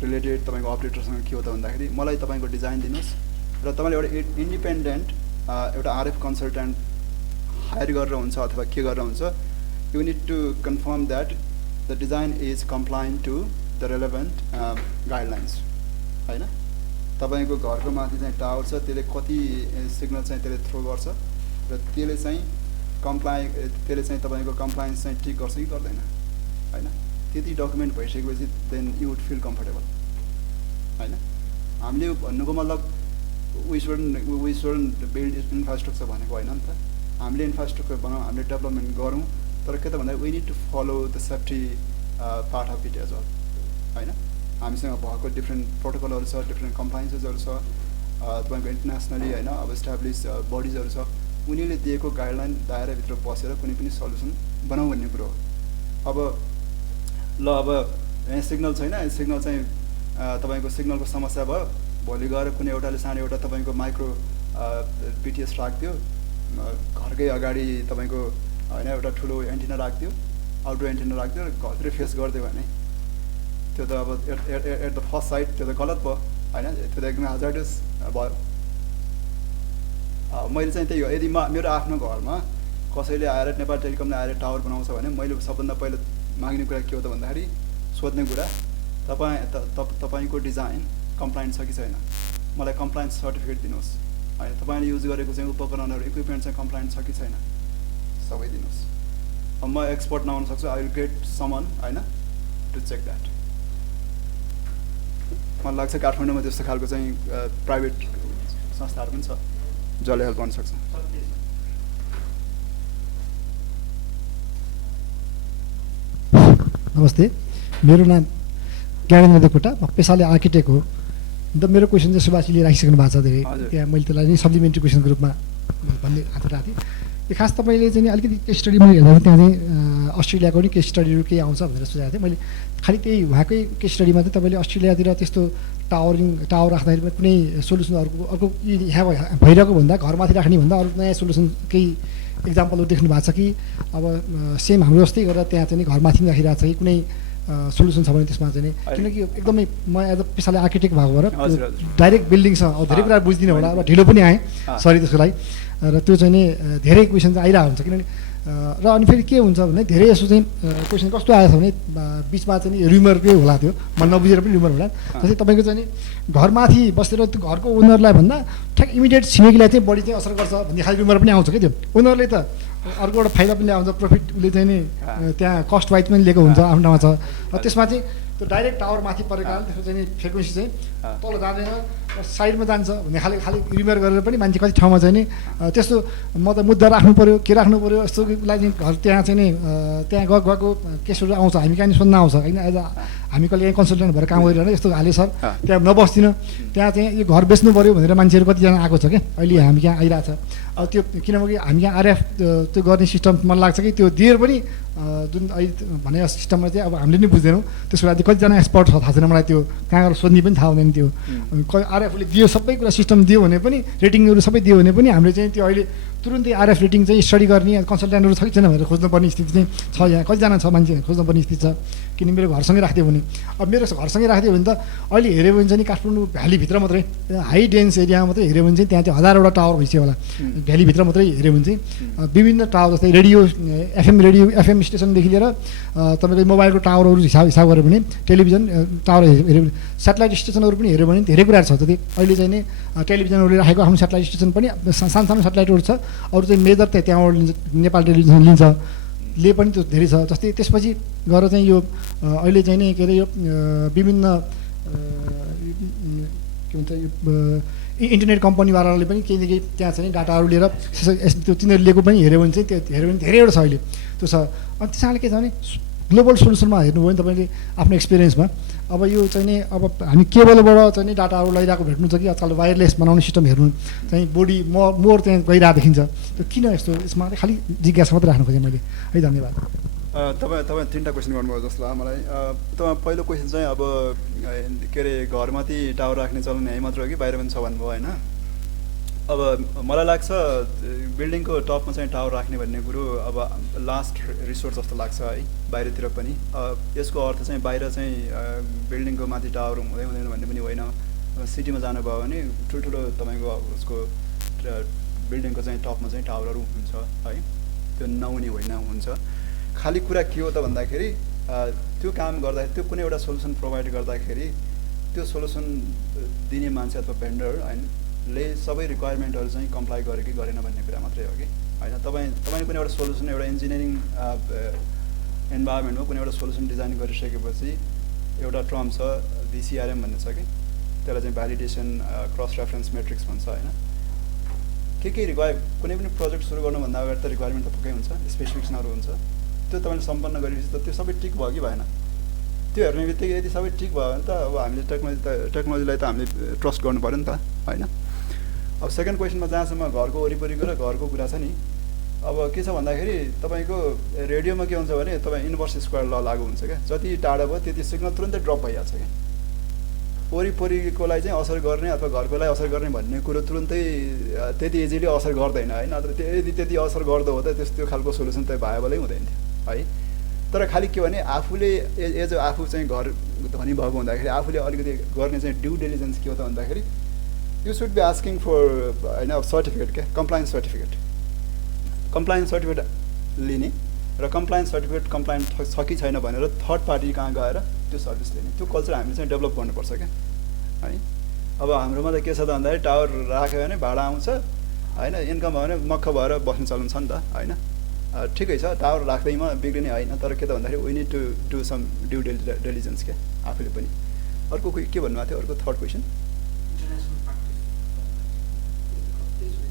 रिलेटेड तपाईँको अपरेटरसँग के हो त भन्दाखेरि मलाई तपाईँको डिजाइन दिनुहोस् र तपाईँले एउटा इन्डिपेन्डेन्ट एउटा आरएफ कन्सल्टेन्ट हायर गरेर हुन्छ अथवा के गरेर हुन्छ. You need to confirm that the design is compliant to the relevant guidelines हैन. तपाईँको घरको माथि चाहिँ टावर छ त्यसले कति सिग्नल चाहिँ त्यसले थ्रो गर्छ र त्यसले चाहिँ तपाईँको कम्प्लायन्स चाहिँ ठिक गर्छ कि गर्दैन हैन. त्यति डकुमेन्ट भइसकेपछि then you would feel comfortable हैन. हामीले भन्नुको मतलब वी शुडन्ट बिल्ड इन्फ्रास्ट्रक्चर भनेको होइन नि त. हामीले इन्फ्रास्ट्रक्चर बनाउँ हामीले डेभलपमेन्ट गरौँ तर के त भन्दा we need to follow the safety part of it as well होइन हामीसँग भएको डिफ्रेन्ट प्रोटोकलहरू छ डिफ्रेन्ट कम्प्लायन्सेसहरू छ तपाईँको इन्टरनेसनली होइन अब इस्टाब्लिस बडिजहरू छ उनीहरूले दिएको गाइडलाइन दायराभित्र बसेर कुनै पनि सल्युसन बनाऊ भन्ने कुरो हो अब ल अब यहाँ सिग्नल छैन सिग्नल चाहिँ तपाईँको सिग्नलको समस्या भयो भोलि गएर कुनै एउटाले सानो एउटा तपाईँको माइक्रो पिटिएस राखिदियो घरकै अगाडि तपाईँको होइन एउटा ठुलो एन्टिना राखिदियो आउटडोर एन्टिना राखिदियो घरतिर फेस गरिदियो भने त्यो त अब एट द फर्स्ट साइड त्यो त गलत भयो होइन त्यो त एकदमै हजार्डस भयो मैले चाहिँ त्यही हो यदि मेरो आफ्नो घरमा कसैले आएर नेपाल टेलिकमले आएर टावर बनाउँछ भने मैले सबभन्दा पहिला माग्ने कुरा के हो त भन्दाखेरि सोध्ने कुरा तपाईँको डिजाइन कम्प्लायन्ट छ कि छैन मलाई कम्प्लायन्स सर्टिफिकेट दिनुहोस् होइन तपाईँले युज गरेको चाहिँ उपकरणहरू इक्विपमेन्ट चाहिँ कम्प्लायन्ट छ कि छैन सबै दिनुहोस् अब म एक्सपर्ट नहुन सक्छु आई विल गेट समन होइन टु चेक द्याट मलाई लाग्छ काठमाडौँमा त्यस्तो खालको चाहिँ प्राइभेट संस्थाहरू पनि छ जसले हेल्प गर्न सक्छ नमस्ते मेरो नाम ज्ञानेन्द्र देवकोटा म पेसाले आर्किटेक्ट हो अन्त मेरो क्वेसन चाहिँ सुभाषजीले राखिसक्नु भएको छ धेरै त्यहाँ मैले त्यसलाई नै सप्लिमेन्ट्री क्वेसनको रूपमा भन्ने हात उठाएको थिएँ यो खास तपाईँले चाहिँ अलिकति केस स्टडी मैले हेर्दा त्यहाँ चाहिँ अस्ट्रेलियाको नि केस स्टडीहरू केही आउँछ भनेर सोचेको थिएँ मैले खालि त्यही उहाँकै केस स्टडीमा चाहिँ तपाईँले अस्ट्रेलियातिर त्यस्तो टावर राख्दाखेरि कुनै सोल्युसन अर्को यहाँ भइरहेको भन्दा घरमाथि राख्ने भन्दा अरू नयाँ सोल्युसन केही इक्जाम्पलहरू देख्नु भएको छ कि अब सेम हाम्रो जस्तै गरेर त्यहाँ चाहिँ घरमाथि राखिरहेको छ कि कुनै सोल्युसन छ भने त्यसमा चाहिँ किनकि एकदमै म एज अ पेसाले आर्किटेक्ट भएको भएर डाइरेक्ट बिल्डिङसँग अब धेरै कुरा बुझ्दिनँ होला र ढिलो पनि आएँ सरी त्यसको लागि र त्यो चाहिँ नि धेरै क्वेसन चाहिँ आइरहेको हुन्छ किनभने र अनि फेरि के हुन्छ भने धेरै यसो चाहिँ क्वेसन कस्तो आएछ भने बिचमा चाहिँ नि र्युमरकै होला त्यो म नबुझेर पनि र्युमर होला जस्तै तपाईँको चाहिँ नि घरमाथि बसेर त्यो घरको ओनरलाई भन्दा ठ्याक इमिडिएट छिमेकीलाई चाहिँ बढी चाहिँ असर गर्छ भन्ने खालको र्युमर पनि आउँछ क्या त्यो ओनरले त अर्को एउटा फाइदा पनि ल्याउँछ प्रफिट उसले चाहिँ नि त्यहाँ कस्ट वाइज पनि लिएको हुन्छ आफ्नो ठाउँमा छ र त्यसमा चाहिँ त्यो डाइरेक्ट टावर माथि परेको कारण त्यसको चाहिँ नि फ्रिक्वेन्सी चाहिँ तल जाँदैन साइडमा जान्छ भन्ने खालि रिमेयर गरेर पनि मान्छे कति ठाउँमा चाहिँ नि त्यस्तो म त मुद्दा राख्नु पऱ्यो के राख्नु पऱ्यो यस्तोलाई चाहिँ घर त्यहाँ चाहिँ नि त्यहाँ गएको केसहरू आउँछ हामी कहाँ सोध्न आउँछ होइन एज हामी कहिले यहाँ कन्सल्टेन्ट भएर काम गरिरहन यस्तो हाले सर त्यहाँ नबस्दिनँ त्यहाँ चाहिँ यो घर बेच्नु पऱ्यो भनेर मान्छेहरू कतिजना आएको छ क्या अहिले हामी कहाँ आइरहेको छ अब त्यो किनकि हामी यहाँ आरएफ त्यो गर्ने सिस्टम मलाई लाग्छ कि त्यो दिएर पनि जुन अहिले भने सिस्टममा चाहिँ अब हामीले नै बुझ्दैनौँ त्यसको लागि कतिजना एक्सपर्ट छ थाहा छैन मलाई त्यो कहाँ गएर सोध्ने पनि थाहा हुँदैन त्यो आरएफले दियो सबै कुरा सिस्टम दियो भने पनि रेटिङहरू सबै दियो भने पनि हामीले चाहिँ त्यो अहिले तुरुन्तै आरएफ रेटिङ चाहिँ स्टडी गर्ने कन्सल्टेन्टहरू छ कि छैन भनेर खोज्नुपर्ने स्थिति चाहिँ छ यहाँ कतिजना छ मान्छे खोज्नुपर्ने स्थिति छ किन मेरो घरसँगै राखिदियो भने अब मेरो घरसँगै राखिदियो भने त अहिले हेऱ्यो भने चाहिँ नि काठमाडौँ भ्यालीभित्र मात्रै हाई डेन्स एरियामा मात्रै हेऱ्यो भने चाहिँ त्यहाँ चाहिँ हजारवटा टावर भइसक्यो होला भ्यालीभित्र मात्रै हेऱ्यो भने चाहिँ विभिन्न टावर जस्तै रेडियो एफएम स्टेसनदेखि लिएर तपाईँको मोबाइलको टावरहरू हिसाब गऱ्यो भने टेलिभिजन टावर हेऱ्यो भने सेटेलाइट स्टेसनहरू पनि हेऱ्यो भने धेरै कुराहरू छ जस्तै अहिले चाहिँ नि टेलिभिजनहरूले राखेको आफ्नो सेटेलाइट स्टेसन पनि सानो सेटेलाइटहरू छ अरू चाहिँ मेजर चाहिँ त्यहाँबाट लिन्छ नेपाल टेलिभिजन लिन्छ ले पनि त्यो धेरै छ जस्तै त्यसपछि गएर चाहिँ यो अहिले चाहिँ नि के अरे यो विभिन्न के भन्छ यो इन्टरनेट कम्पनीवालाले पनि केही न केही त्यहाँ चाहिँ डाटाहरू लिएर त्यो तिनीहरू लिएको पनि हेऱ्यो भने चाहिँ त्यो हेऱ्यो भने धेरैवटा छ अहिले त्यो छ अनि त्यसैले के छ भने ग्लोबल सोल्युसनमा हेर्नुभयो भने तपाईँले आफ्नो एक्सपिरियन्समा अब यो चाहिँ नि अब हामी केबलबाट चाहिँ नि डाटाहरू लैरहेको भेट्नु छ कि आजकल वायरलेस बनाउने सिस्टम हेर्नु चाहिँ बोडी मोर त्यहाँ गइरहेको देखिन्छ त्यो किन यस्तो यसमा खालि जिज्ञासा मात्रै राख्नु खोजेँ मैले है धन्यवाद तपाईँ तिनवटा क्वेसन गर्नुभयो जस्तो लाग्यो मलाई तपाईँ पहिलो क्वेसन चाहिँ अब के अरे घरमाथि टावर राख्ने चलन यहीँ मात्र हो कि बाहिर पनि छ भन्नुभयो होइन अब मलाई लाग्छ बिल्डिङको टपमा चाहिँ टावर राख्ने भन्ने कुरो अब लास्ट रिसोर्स जस्तो लाग्छ है बाहिरतिर पनि यसको अर्थ चाहिँ बाहिर चाहिँ बिल्डिङको माथि टावर हुँदैन भन्ने पनि होइन सिटीमा जानुभयो भने ठुल्ठुलो तपाईँको उसको बिल्डिङको चाहिँ टपमा चाहिँ टावरहरू हुन्छ है त्यो नहुने होइन हुन्छ खालि कुरा के हो त भन्दाखेरि त्यो काम गर्दाखेरि त्यो कुनै एउटा सोल्युसन प्रोभाइड गर्दाखेरि त्यो सोल्युसन दिने मान्छे अथवा भेन्डर होइन ले सबै रिक्वायरमेन्टहरू चाहिँ कम्प्लाई गर्यो कि गरेन भन्ने कुरा मात्रै हो कि होइन तपाईँ कुनै एउटा सोल्युसन एउटा इन्जिनियरिङ इन्भाइरोमेन्टमा कुनै एउटा सोल्युसन डिजाइन गरिसकेपछि एउटा टर्म छ VCRM भन्ने छ कि त्यसलाई चाहिँ भ्यालिडेसन क्रस रेफरेन्स मेट्रिक्स भन्छ होइन के कुनै पनि प्रोजेक्ट सुरु गर्नुभन्दा अगाडि त रिक्वायरमेन्ट त पक्कै हुन्छ स्पेसिफिकेसनहरू हुन्छ त्यो तपाईँले सम्पन्न गरेपछि त त्यो सबै टिक भयो कि भएन त्यो हेर्ने बित्तिकै यदि सबै ठिक भयो भने त अब हामीले टेक्नोलोजीलाई त हामीले ट्रस्ट गर्नु पऱ्यो नि त होइन। अब सेकेन्ड क्वेसनमा जहाँसम्म घरको वरिपरिको र घरको कुरा छ नि, अब के छ भन्दाखेरि तपाईँको रेडियोमा के हुन्छ भने तपाईँ इन्भर्स स्क्वायर ल लागु हुन्छ क्या, जति टाढा भयो त्यति सिग्नल तुरन्तै ड्रप भइहाल्छ क्या। वरिपरिकोलाई चाहिँ असर गर्ने अथवा घरकोलाई असर गर्ने भन्ने कुरो तुरन्तै त्यति इजिली असर गर्दैन होइन। यदि त्यति असर गर्दो हो त त्यस्तो खालको सोल्युसन त भाइबलै हुँदैन थियो है। तर खालि के भने आफूले एज आफू चाहिँ घर धनी भएको हुँदाखेरि आफूले अलिकति गर्ने चाहिँ ड्यु डिलिजेन्स के हो त भन्दाखेरि you should be asking for होइन सर्टिफिकेट क्या, कम्प्लायन्स सर्टिफिकेट। कम्प्लायन्स सर्टिफिकेट लिने र कम्प्लायन्स सर्टिफिकेट कम्प्लायन्स छ कि छैन भनेर थर्ड पार्टी कहाँ गएर त्यो सर्भिस लिने, त्यो कल्चर हामीले चाहिँ डेभलप गर्नुपर्छ क्या है। अब हाम्रोमा त के छ त भन्दाखेरि टावर राख्यो भने भाडा आउँछ होइन, इन्कम भयो भने मक्ख भएर बस्नु चल्नु छ नि त होइन। ठिकै छ टावर राख्दैमा बिग्रिने होइन, तर के त भन्दाखेरि we need to do some due diligence क्या आफूले पनि। अर्को के भन्नुभएको थियो, अर्को थर्ड क्वेसन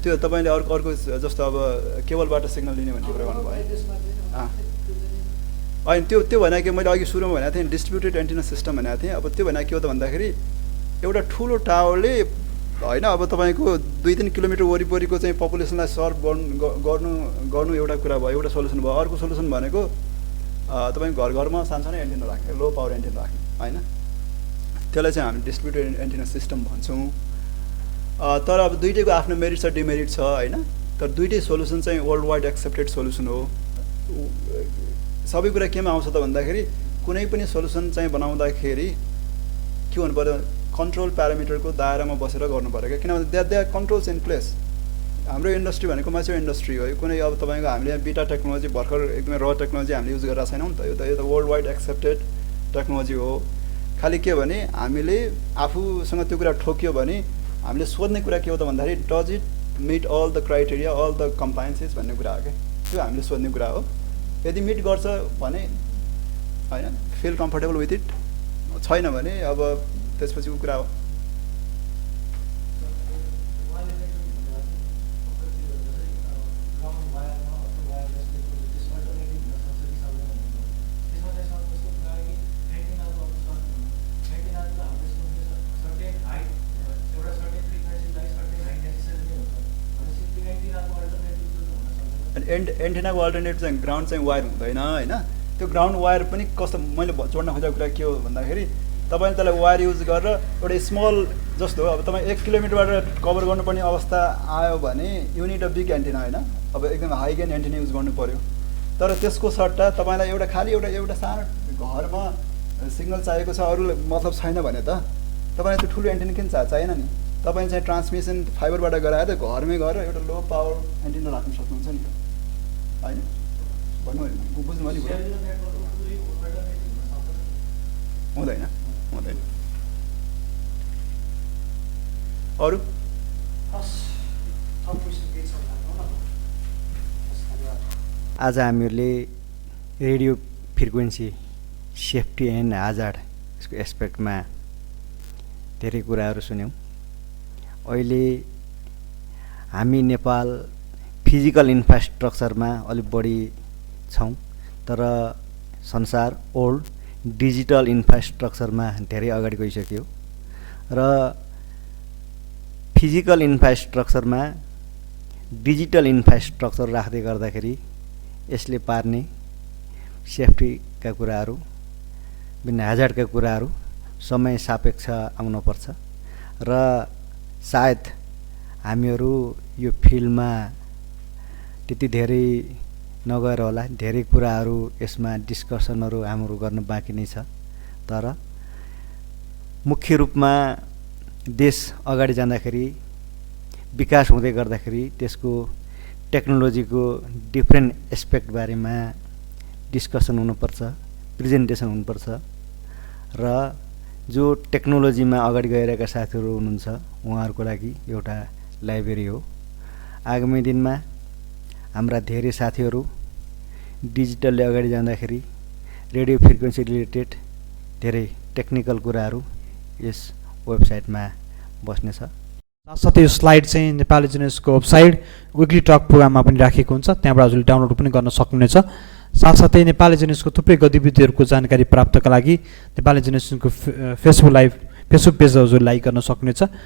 त्यो तपाईँले अर्को जस्तो अब केबलबाट सिग्नल लिने भन्ने कुरा गर्नुभयो होइन। त्यो भने कि मैले अघि सुरुमा भनेको थिएँ डिस्ट्रिब्युटेड एन्टिना सिस्टम भनेको थिएँ। अब त्यो भने के हो त भन्दाखेरि एउटा ठुलो टावरले होइन अब तपाईँको 2-3 किलोमिटर वरिपरिको चाहिँ पपुलेसनलाई सर्भ गर्नु एउटा कुरा भयो, एउटा सोल्युसन भयो। अर्को सोल्युसन भनेको तपाईँको घरमा सानसानो एन्टिना राख्ने, लो पावर एन्टिना राख्ने होइन, त्यसलाई चाहिँ हामी डिस्ट्रिब्युटेड एन्टिना सिस्टम भन्छौँ। तर अब दुइटैको आफ्नो मेरिट छ डिमेरिट छ होइन। तर दुइटै सोल्युसन चाहिँ वर्ल्ड वाइड एक्सेप्टेड सोल्युसन हो। सबै कुरा केमा आउँछ त भन्दाखेरि कुनै पनि सोल्युसन चाहिँ बनाउँदाखेरि के हुनु पर्यो, कन्ट्रोल प्यारामिटरको दायरामा बसेर गर्नु पऱ्यो क्या, किनभने they are controls in place. हाम्रो इन्डस्ट्री भनेको म्याच्योर इन्डस्ट्री हो, कुनै अब तपाईँको हामीले बिटा टेक्नोलोजी भर्खर एकदमै र टेक्नोलोजी हामीले युज गरेर छैनौँ नि त, यो त वर्ल्ड वाइड एक्सेप्टेड टेक्नोलोजी हो। खालि के भने हामीले आफूसँग त्यो कुरा ठोक्यो भने हामीले सोध्ने कुरा के हो त भन्दाखेरि does it meet all the criteria all the compliances भन्ने कुरा हो क्या, त्यो हामीले सोध्ने कुरा हो। यदि मिट गर्छ भने होइन फिल कम्फर्टेबल विथ इट, छैन भने अब त्यसपछिको कुरा हो। एन्टेनाको अल्टरनेट चाहिँ ग्राउन्ड चाहिँ वायर हुँदैन होइन। त्यो ग्राउन्ड वायर पनि कस्तो मैले जोड्न खोजेको कुरा के हो भन्दाखेरि तपाईँले त्यसलाई वायर युज गरेर एउटा स्मल जस्तो अब तपाईँ 1 किलोमिटरबाट कभर गर्नुपर्ने अवस्था आयो भने युनिट अफ बिग एन्टेना होइन, अब एकदम हाई गेन एन्टेना युज गर्नु पऱ्यो। तर त्यसको सट्टा तपाईँलाई एउटा सानो घरमा सिग्नल चाहिएको छ, अरू मतलब छैन भने त तपाईँलाई त्यो ठुलो एन्टेना किन चाहिएन नि। तपाईँ चाहिँ ट्रान्समिसन फाइबरबाट गराएर घरमै गएर एउटा लो पावर एन्टेना राख्न सक्नुहुन्छ नि होइन। भन्नु बुझ्नुभयो नि कुरा, हुँदैन हुँदैन। अरू आज हामीहरूले radio frequency safety and hazard यसको एस्पेक्टमा धेरै कुराहरू सुन्यौँ। अहिले हामी नेपाल फिजिकल इन्फ्रास्ट्रक्चरमा अलिक बढी छौँ, तर संसार ओल्ड डिजिटल इन्फ्रास्ट्रक्चरमा धेरै अगाडि गइसक्यो र फिजिकल इन्फ्रास्ट्रक्चरमा डिजिटल इन्फ्रास्ट्रक्चर राख्दै गर्दाखेरि यसले पार्ने सेफ्टीका कुराहरू भिन्न हाजार्डका कुराहरू समय सापेक्ष आउनुपर्छ र सायद हामीहरू यो फिल्डमा त्यति धेरै नगएर होला, धेरै कुराहरू यसमा डिस्कसनहरू हाम्रो गर्न बाँकी नै छ। तर मुख्य रूपमा देश अगाडि जाँदाखेरि विकास हुँदै गर्दाखेरि त्यसको टेक्नोलोजीको डिफ्रेन्ट एस्पेक्ट बारेमा डिस्कसन हुनुपर्छ, प्रेजेन्टेसन हुनुपर्छ र जो टेक्नोलोजीमा अगाडि गइरहेका साथीहरू हुनुहुन्छ उहाँहरूको लागि एउटा लाइब्रेरी हो। आगामी दिनमा हाम्रा धेरै साथीहरू डिजिटलले अगाडि जाँदाखेरि रेडियो फ्रिक्वेन्सी रिलेटेड धेरै टेक्निकल कुराहरू यस वेबसाइटमा बस्नेछ। साथसाथै यो स्लाइड चाहिँ नेपाल इन्जिनियर्सको वेबसाइट विकली टक प्रोग्राममा पनि राखेको हुन्छ, त्यहाँबाट हजुरले डाउनलोड पनि गर्न सक्नुहुनेछ। साथसाथै नेपाल इन्जिनियर्सको थुप्रै गतिविधिहरूको जानकारी प्राप्तका लागि नेपाल इन्जिनियर्सको फेसबुक पेज हजुर लाइक गर्न सक्नुहुनेछ।